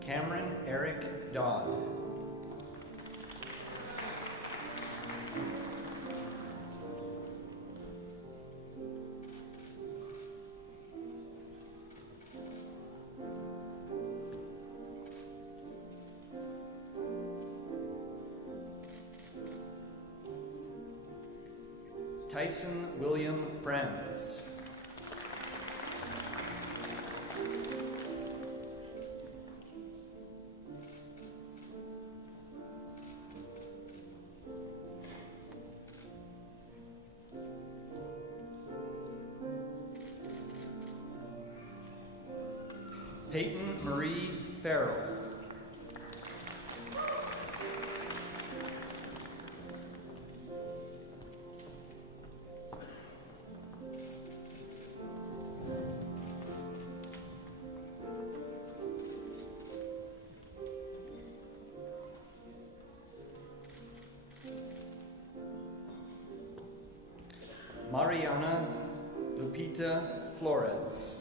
Cameron Eric Dodd. Tyson William Friends. Peyton Marie Farrell. Mariana Lupita Flores.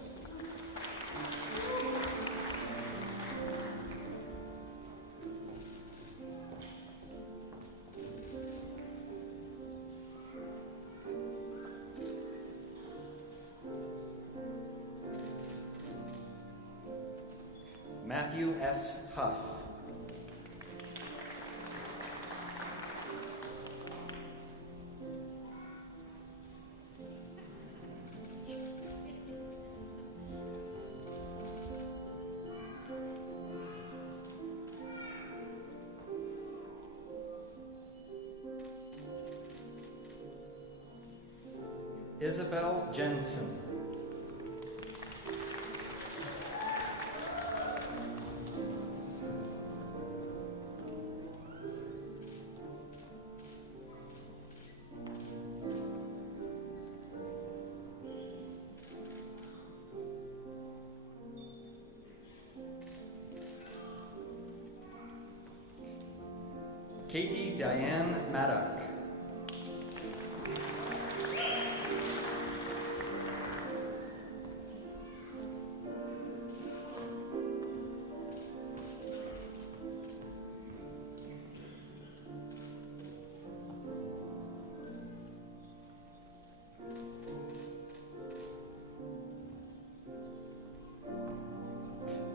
Matthew S. Huff. Isabel Jensen. Katie Diane Maddock.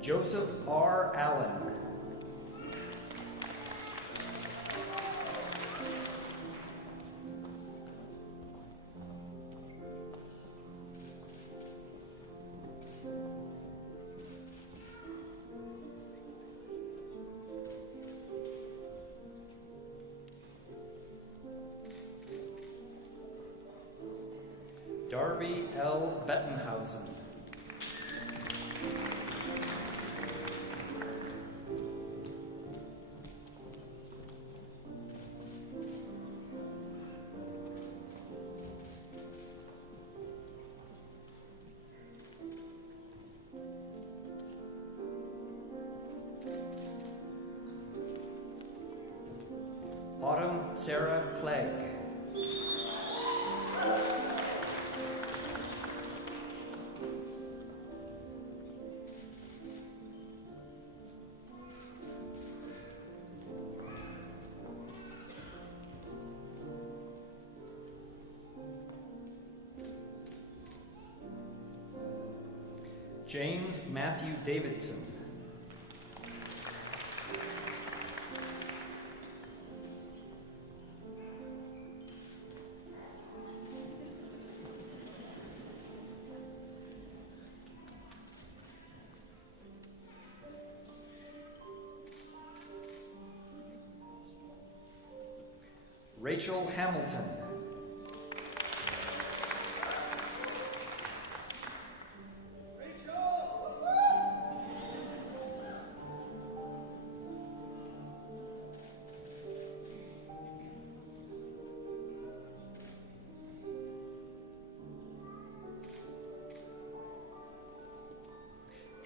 Joseph R. Allen. Darby L. Bettenhausen. Autumn Sarah Clegg. James Matthew Davidson. Rachel Hamilton.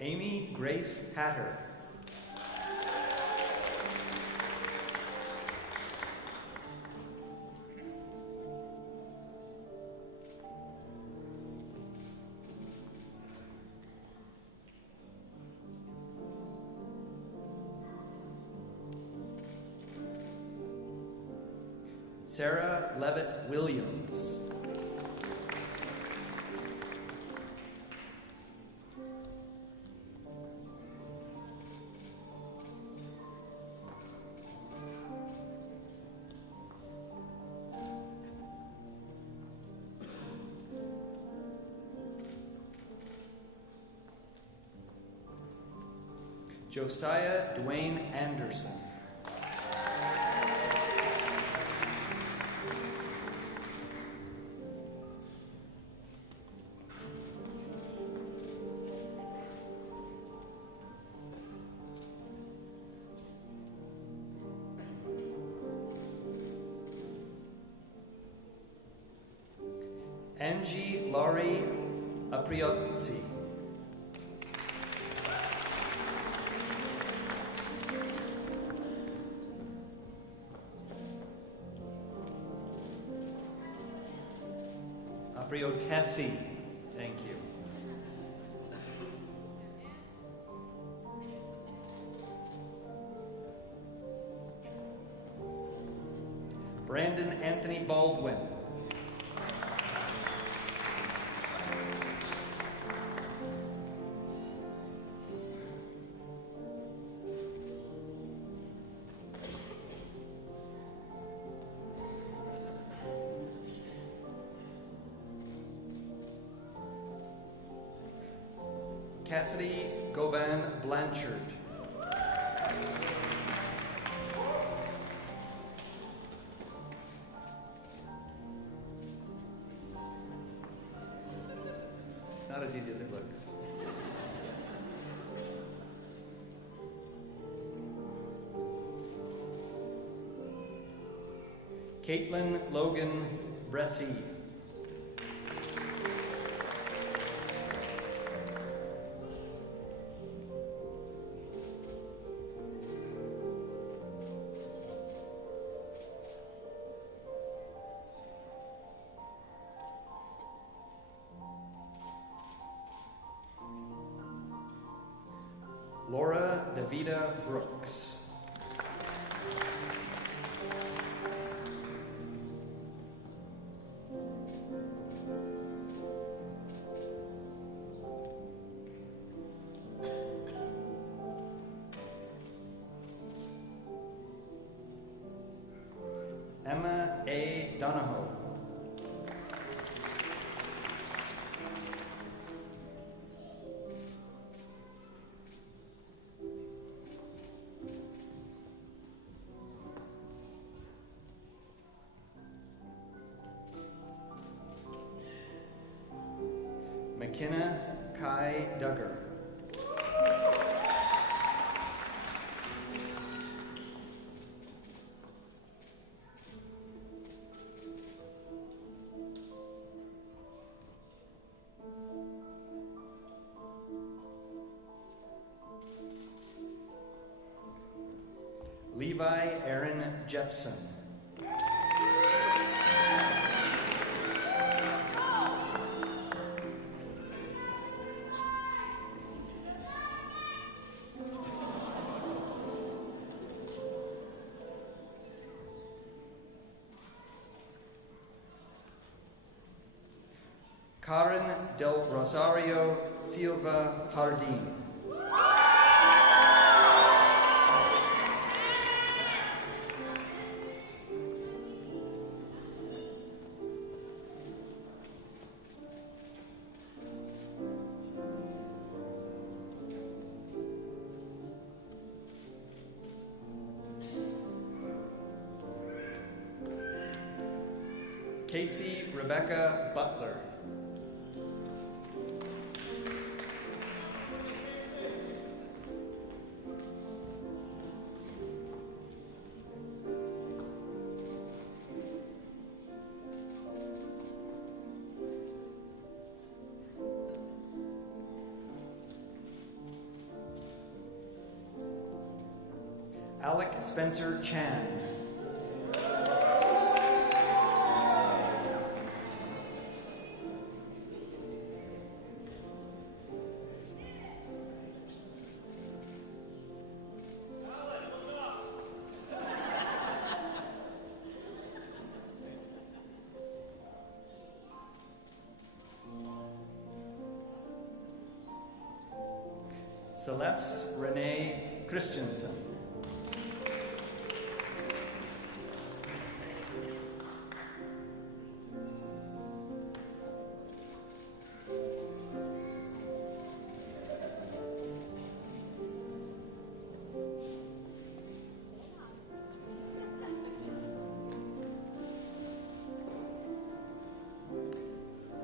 Amy Grace Hatter. Sarah Levitt Williams. Josiah Dwayne Anderson. Angie Laurie Apriozzi. Priotesi. Thank you. Brandon Anthony Baldwin. Cassidy Govan Blanchard. It's not as easy as it looks. Caitlin Logan Bressie. Laura Davida Brooks. Emma A. Donahoe. McKenna Kai Duggar. Levi Aaron Jepson. Karen Del Rosario Silva Hardin. Casey Rebecca Butler. Alec Spencer Chan. Celeste Renee Christensen.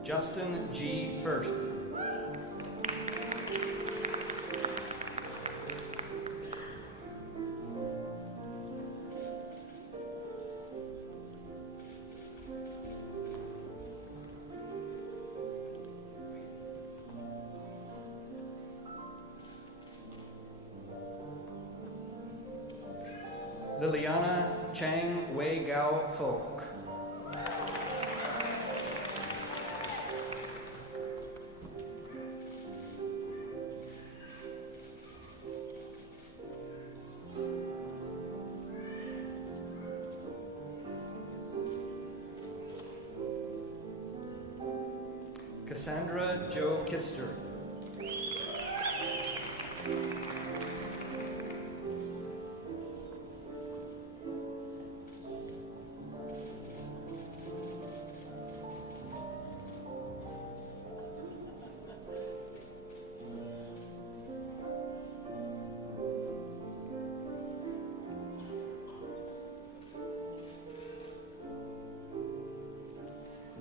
Justin G. Firth. Liliana Chang Wei Gao Folk. Cassandra Jo Kister.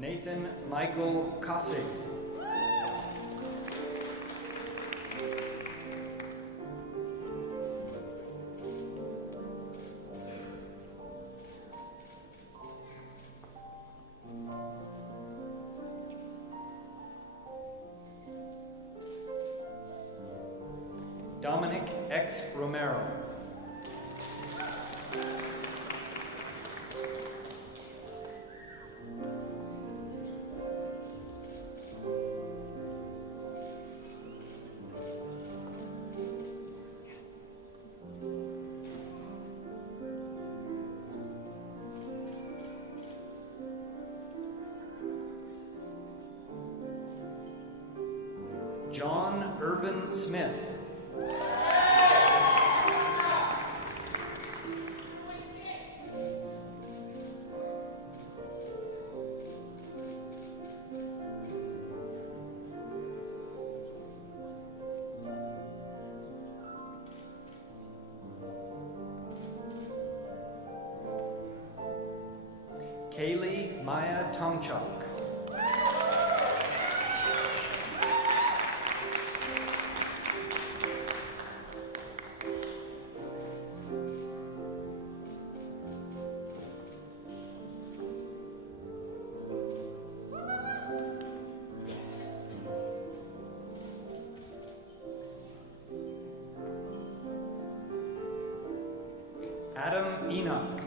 Nathan Michael Kossig. Dominic X. Romero. John Irvin Smith. Kaylee Maya Tongchok. Adam Enoch.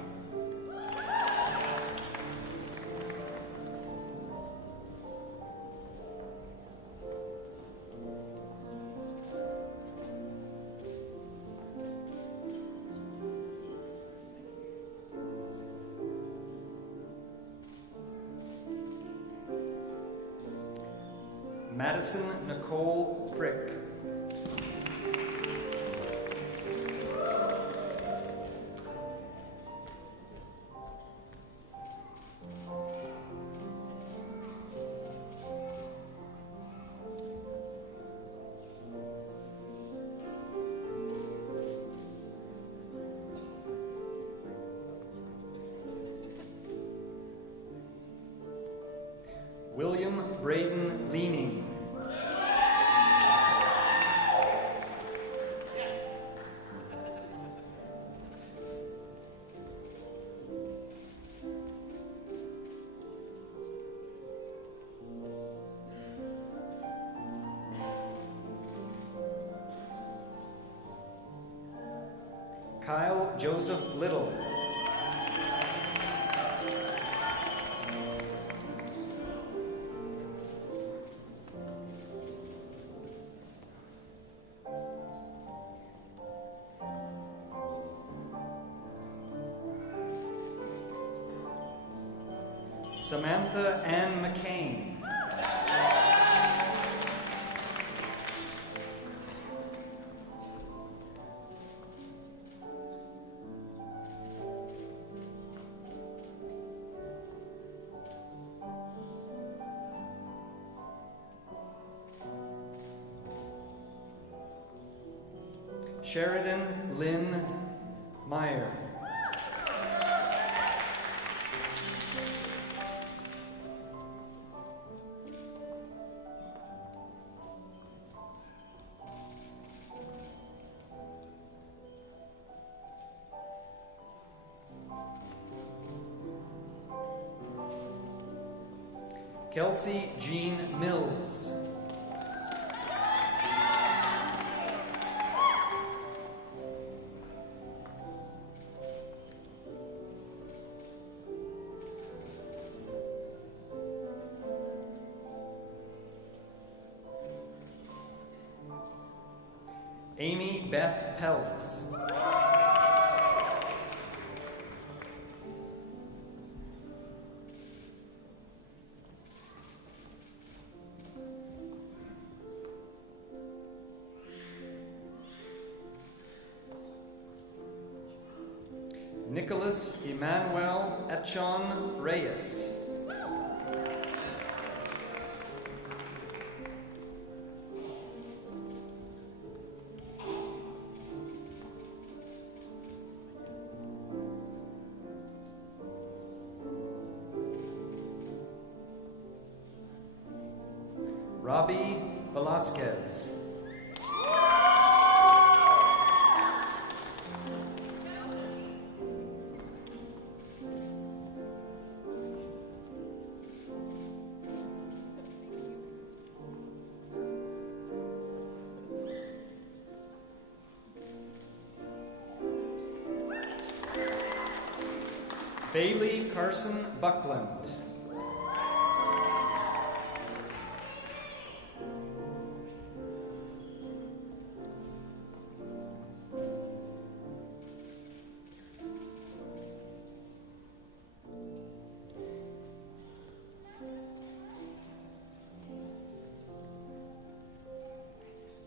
Madison Nicole Crick. William Braden Leaning. Kyle Joseph Little. Samantha Ann McCain. Sheridan Lynn Meyer. Kelsey Jean Mills. Amy Beth Peltz. Nicholas Emmanuel Echon Reyes. Robbie Velasquez. Bailey Carson Buckland.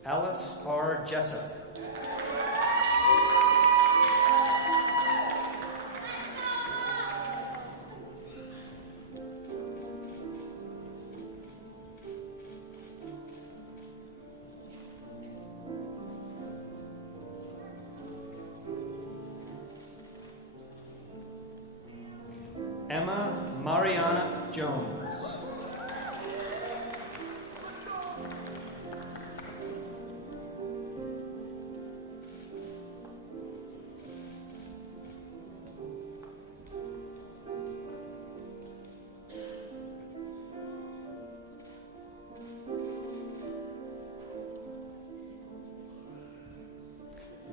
Alice R. Jessup. Emma Mariana Jones.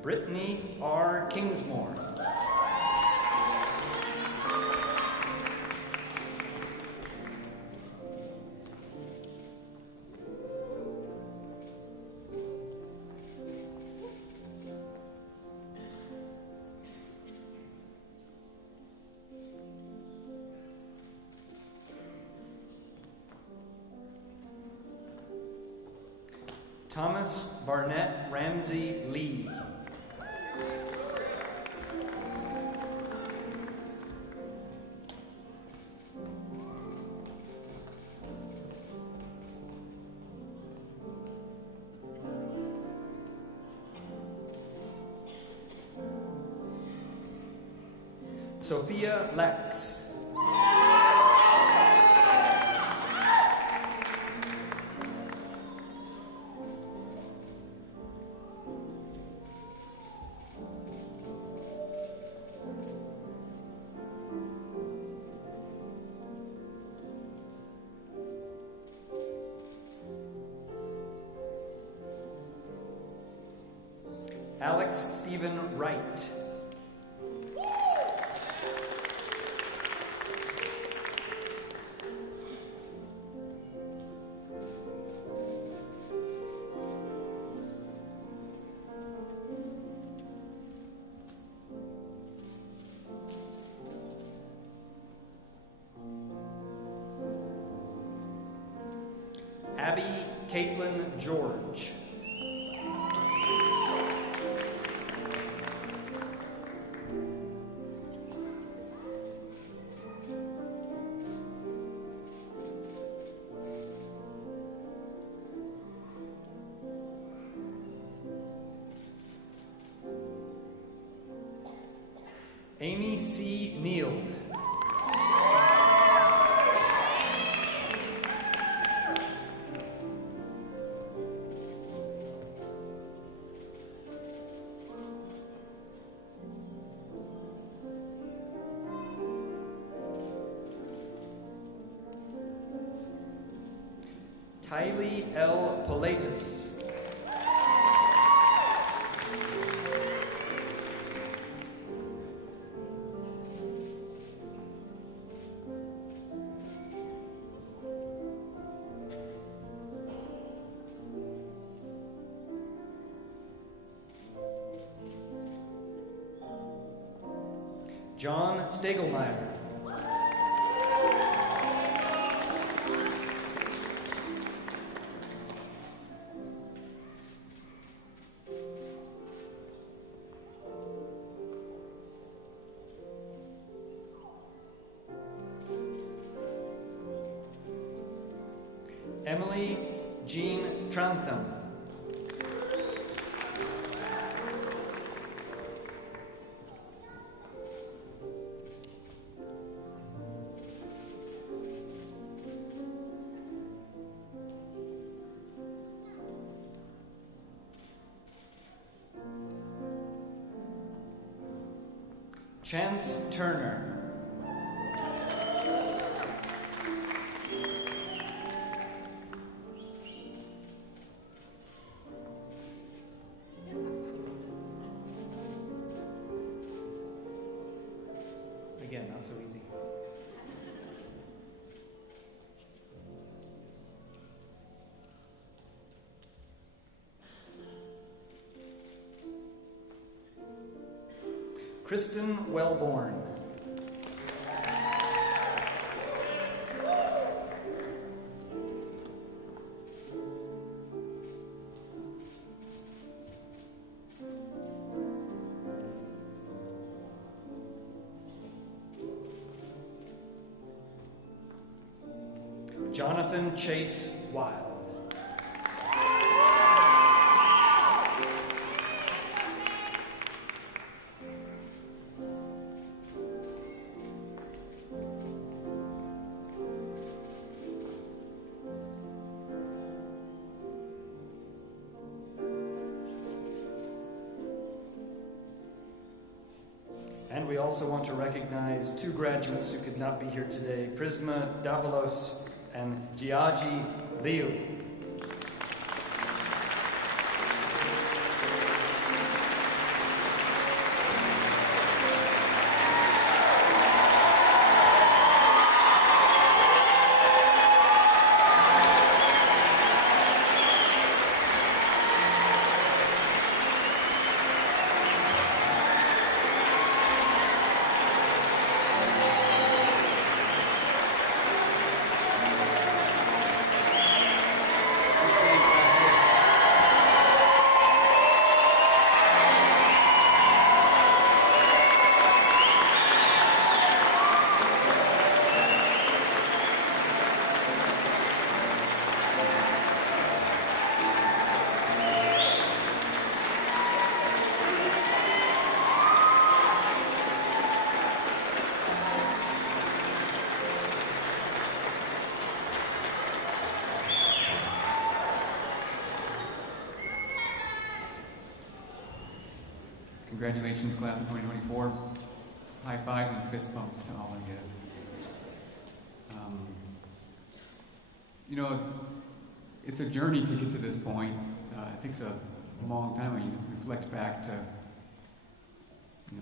Brittany R. Kingsmore. Thomas Barnett Ramsey Lee. Sophia Lex. Alex Stephen Wright. Abby Caitlin George. Amy C. Neal. Tylee L. Pilatus. John Stegelmeyer. Emily Jean Trantham. Chance Turner. Again, not so easy. Kristen Wellborn. Jonathan Chase Wild. And we also want to recognize two graduates who could not be here today, Prisma Davalos and Giaji Liu. Congratulations, class of 2024. High fives and fist bumps to all of you. You know, it's a journey to get to this point. It takes a long time when you reflect back to,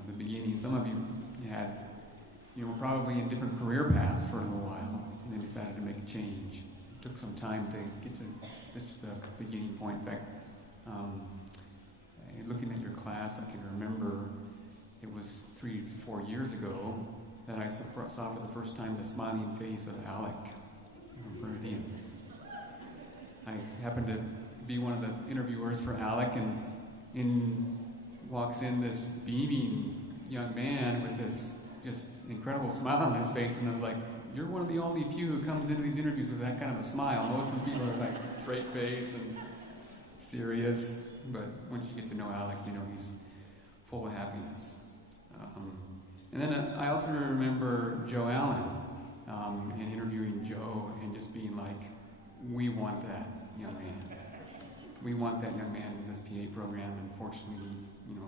the beginning. Some of you had, probably in different career paths for a little while, and then decided to make a change. It took some time to get to this beginning point. In fact, looking at your class, I can remember it was 3 to 4 years ago that I saw for the first time the smiling face of Alec Bernadine. I happened to be one of the interviewers for Alec, and in walks in this beaming young man with this just incredible smile on his face, and I was like, you're one of the only few who comes into these interviews with that kind of a smile. Most of the people are like straight face and serious, but once you get to know Alec, he's full of happiness. And then I also remember Joe Allen and interviewing Joe and just being like, we want that young man. We want that young man in this PA program, and fortunately,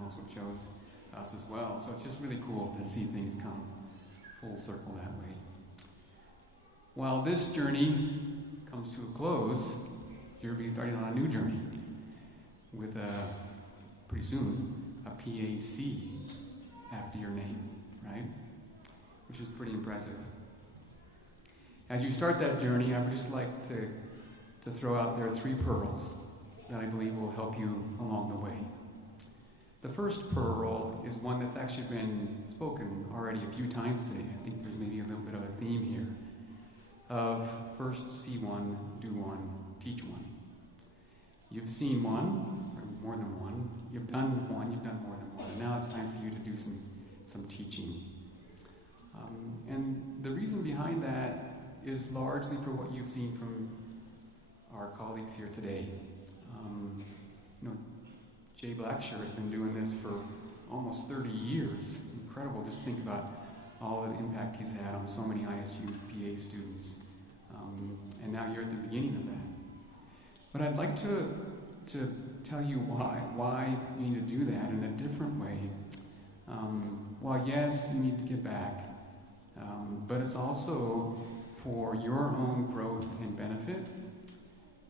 also chose us as well. So it's just really cool to see things come full circle that way. While this journey comes to a close, you'll be starting on a new journey with pretty soon a PAC after your name, right? Which is pretty impressive. As you start that journey, I would just like to throw out there 3 pearls that I believe will help you along the way. The first pearl is one that's actually been spoken already a few times today. I think there's maybe a little bit of a theme here of first see one, do one, teach one. You've seen one, or more than one. You've done one, you've done more than one. And now it's time for you to do some teaching. And the reason behind that is largely for what you've seen from colleagues here today. You know, Jay Blackshear has been doing this for almost 30 years. Incredible, just think about all the impact he's had on so many ISU PA students. And now you're at the beginning of that. But I'd like to tell you why you need to do that in a different way. Well, yes, you need to give back, but it's also for your own growth and benefit,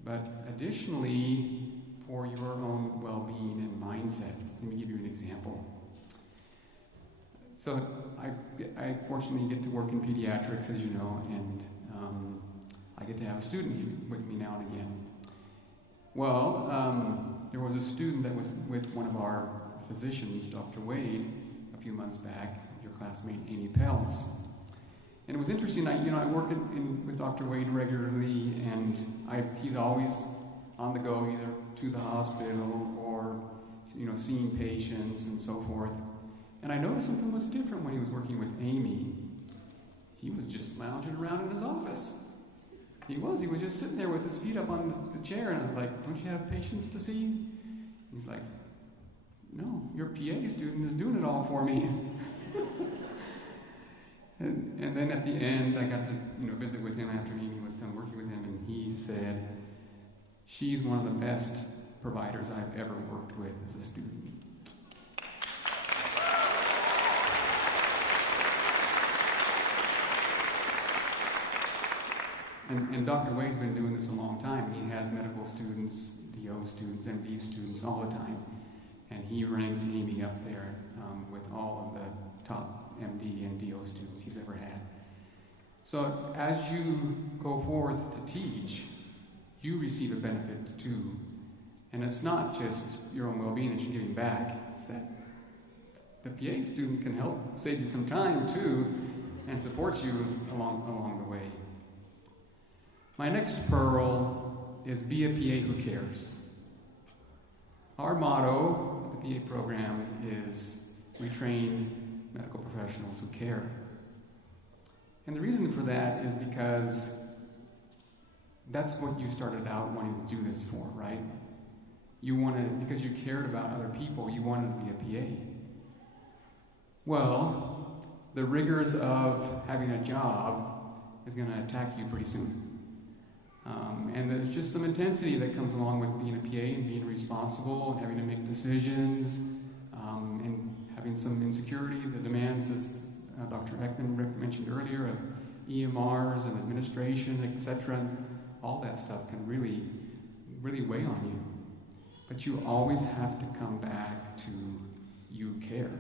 but additionally for your own well-being and mindset. Let me give you an example. So I fortunately get to work in pediatrics, as you know, and I get to have a student with me now and again. Well, there was a student that was with one of our physicians, Dr. Wade, a few months back, your classmate Amy Pelz. And it was interesting, I work with Dr. Wade regularly, and he's always on the go, either to the hospital or, seeing patients and so forth. And I noticed something was different when he was working with Amy. He was just lounging around in his office. He was just sitting there with his feet up on the chair, and I was like, don't you have patients to see? He's like, no, your PA student is doing it all for me. and then at the end, I got to visit with him after Amy was done working with him, and he said, she's one of the best providers I've ever worked with as a student. And Dr. Wade's been doing this a long time. He has medical students, DO students, MD students all the time. And he ranked Amy up there with all of the top MD and DO students he's ever had. So as you go forth to teach, you receive a benefit too. And it's not just your own well-being that you're giving back. It's that the PA student can help save you some time too and support you along the way. My next pearl is be a PA who cares. Our motto of the PA program is we train medical professionals who care. And the reason for that is because that's what you started out wanting to do this for, right? Because you cared about other people, you wanted to be a PA. Well, the rigors of having a job is going to attack you pretty soon. And there's just some intensity that comes along with being a PA and being responsible and having to make decisions and having some insecurity, the demands, as Dr. Ekman mentioned earlier, of EMRs and administration, etc. All that stuff can really, really weigh on you. But you always have to come back to you care,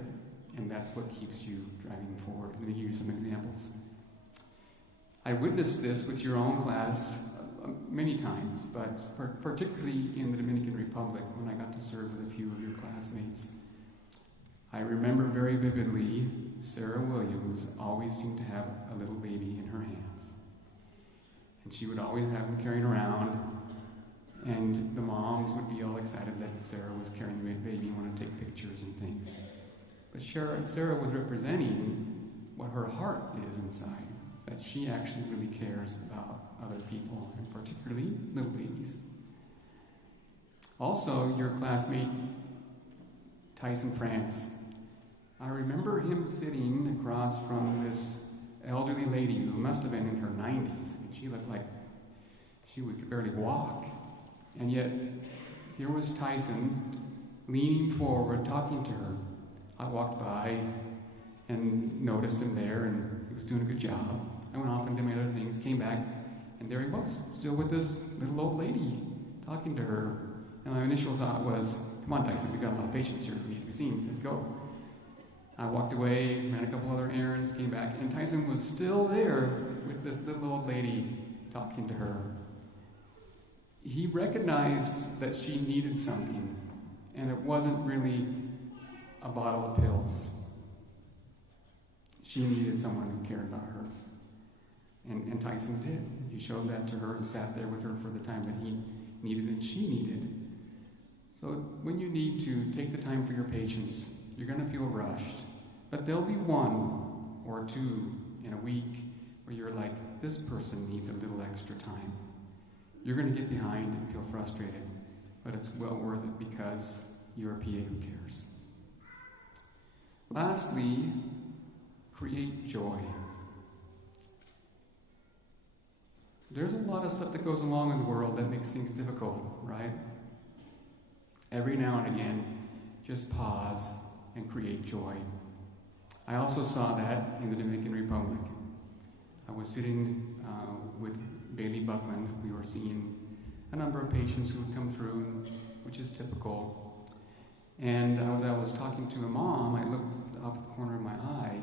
and that's what keeps you driving forward. Let me give you some examples. I witnessed this with your own class many times, but particularly in the Dominican Republic when I got to serve with a few of your classmates. I remember very vividly Sarah Williams always seemed to have a little baby in her hands. And she would always have him carrying around, and the moms would be all excited that Sarah was carrying the baby and want to take pictures and things. But Sarah was representing what her heart is inside, that she actually really cares about other people, and particularly little babies. Also, your classmate, Tyson France. I remember him sitting across from this elderly lady who must have been in her 90s. And she looked like she could barely walk. And yet, here was Tyson leaning forward, talking to her. I walked by and noticed him there, and he was doing a good job. I went off and did my other things, came back, and there he was, still with this little old lady, talking to her. And my initial thought was, come on, Tyson, we've got a lot of patients here who need to be seen. Let's go. I walked away, ran a couple other errands, came back, and Tyson was still there with this little old lady talking to her. He recognized that she needed something, and it wasn't really a bottle of pills. She needed someone who cared about her. And Tyson did. He showed that to her and sat there with her for the time that he needed and she needed. So when you need to take the time for your patients, you're going to feel rushed. But there'll be one or two in a week where you're like, this person needs a little extra time. You're going to get behind and feel frustrated, but it's well worth it because you're a PA who cares. Lastly, create joy. There's a lot of stuff that goes along in the world that makes things difficult, right? Every now and again, just pause and create joy. I also saw that in the Dominican Republic. I was sitting with Bailey Buckland. We were seeing a number of patients who would come through, which is typical. And as I was talking to a mom, I looked off the corner of my eye,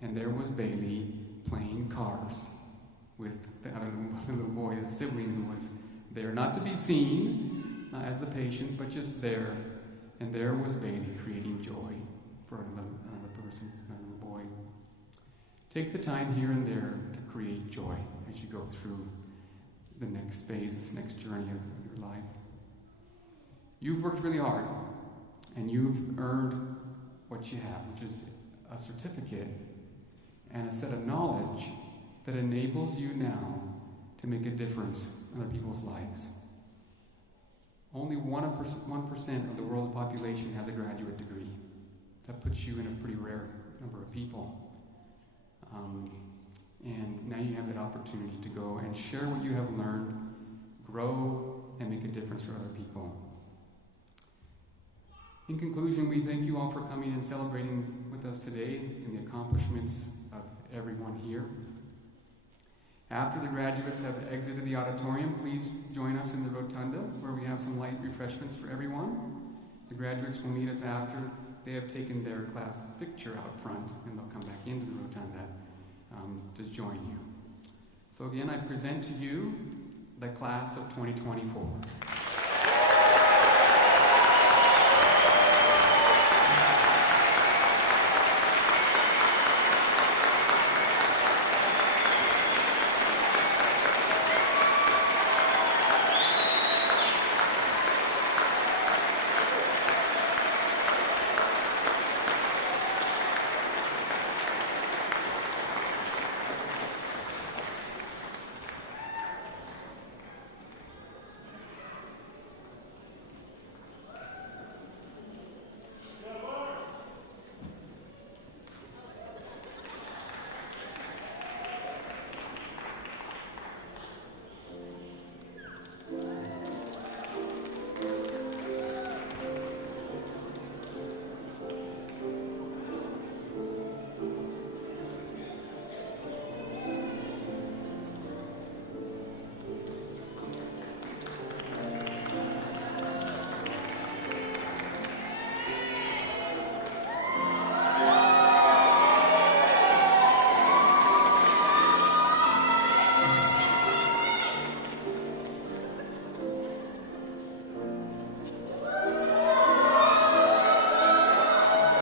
and there was Bailey playing cars with the other little boy, the sibling who was there, not to be seen as the patient, but just there. And there was Bailey creating joy for another person, another little boy. Take the time here and there to create joy as you go through the next phase, this next journey of your life. You've worked really hard, and you've earned what you have, which is a certificate and a set of knowledge that enables you now to make a difference in other people's lives. Only 1% of the world's population has a graduate degree. That puts you in a pretty rare number of people. And now you have that opportunity to go and share what you have learned, grow, and make a difference for other people. In conclusion, we thank you all for coming and celebrating with us today in the accomplishments of everyone here. After the graduates have exited the auditorium, please join us in the rotunda where we have some light refreshments for everyone. The graduates will meet us after they have taken their class picture out front, and they'll come back into the rotunda to join you. So again, I present to you the class of 2024.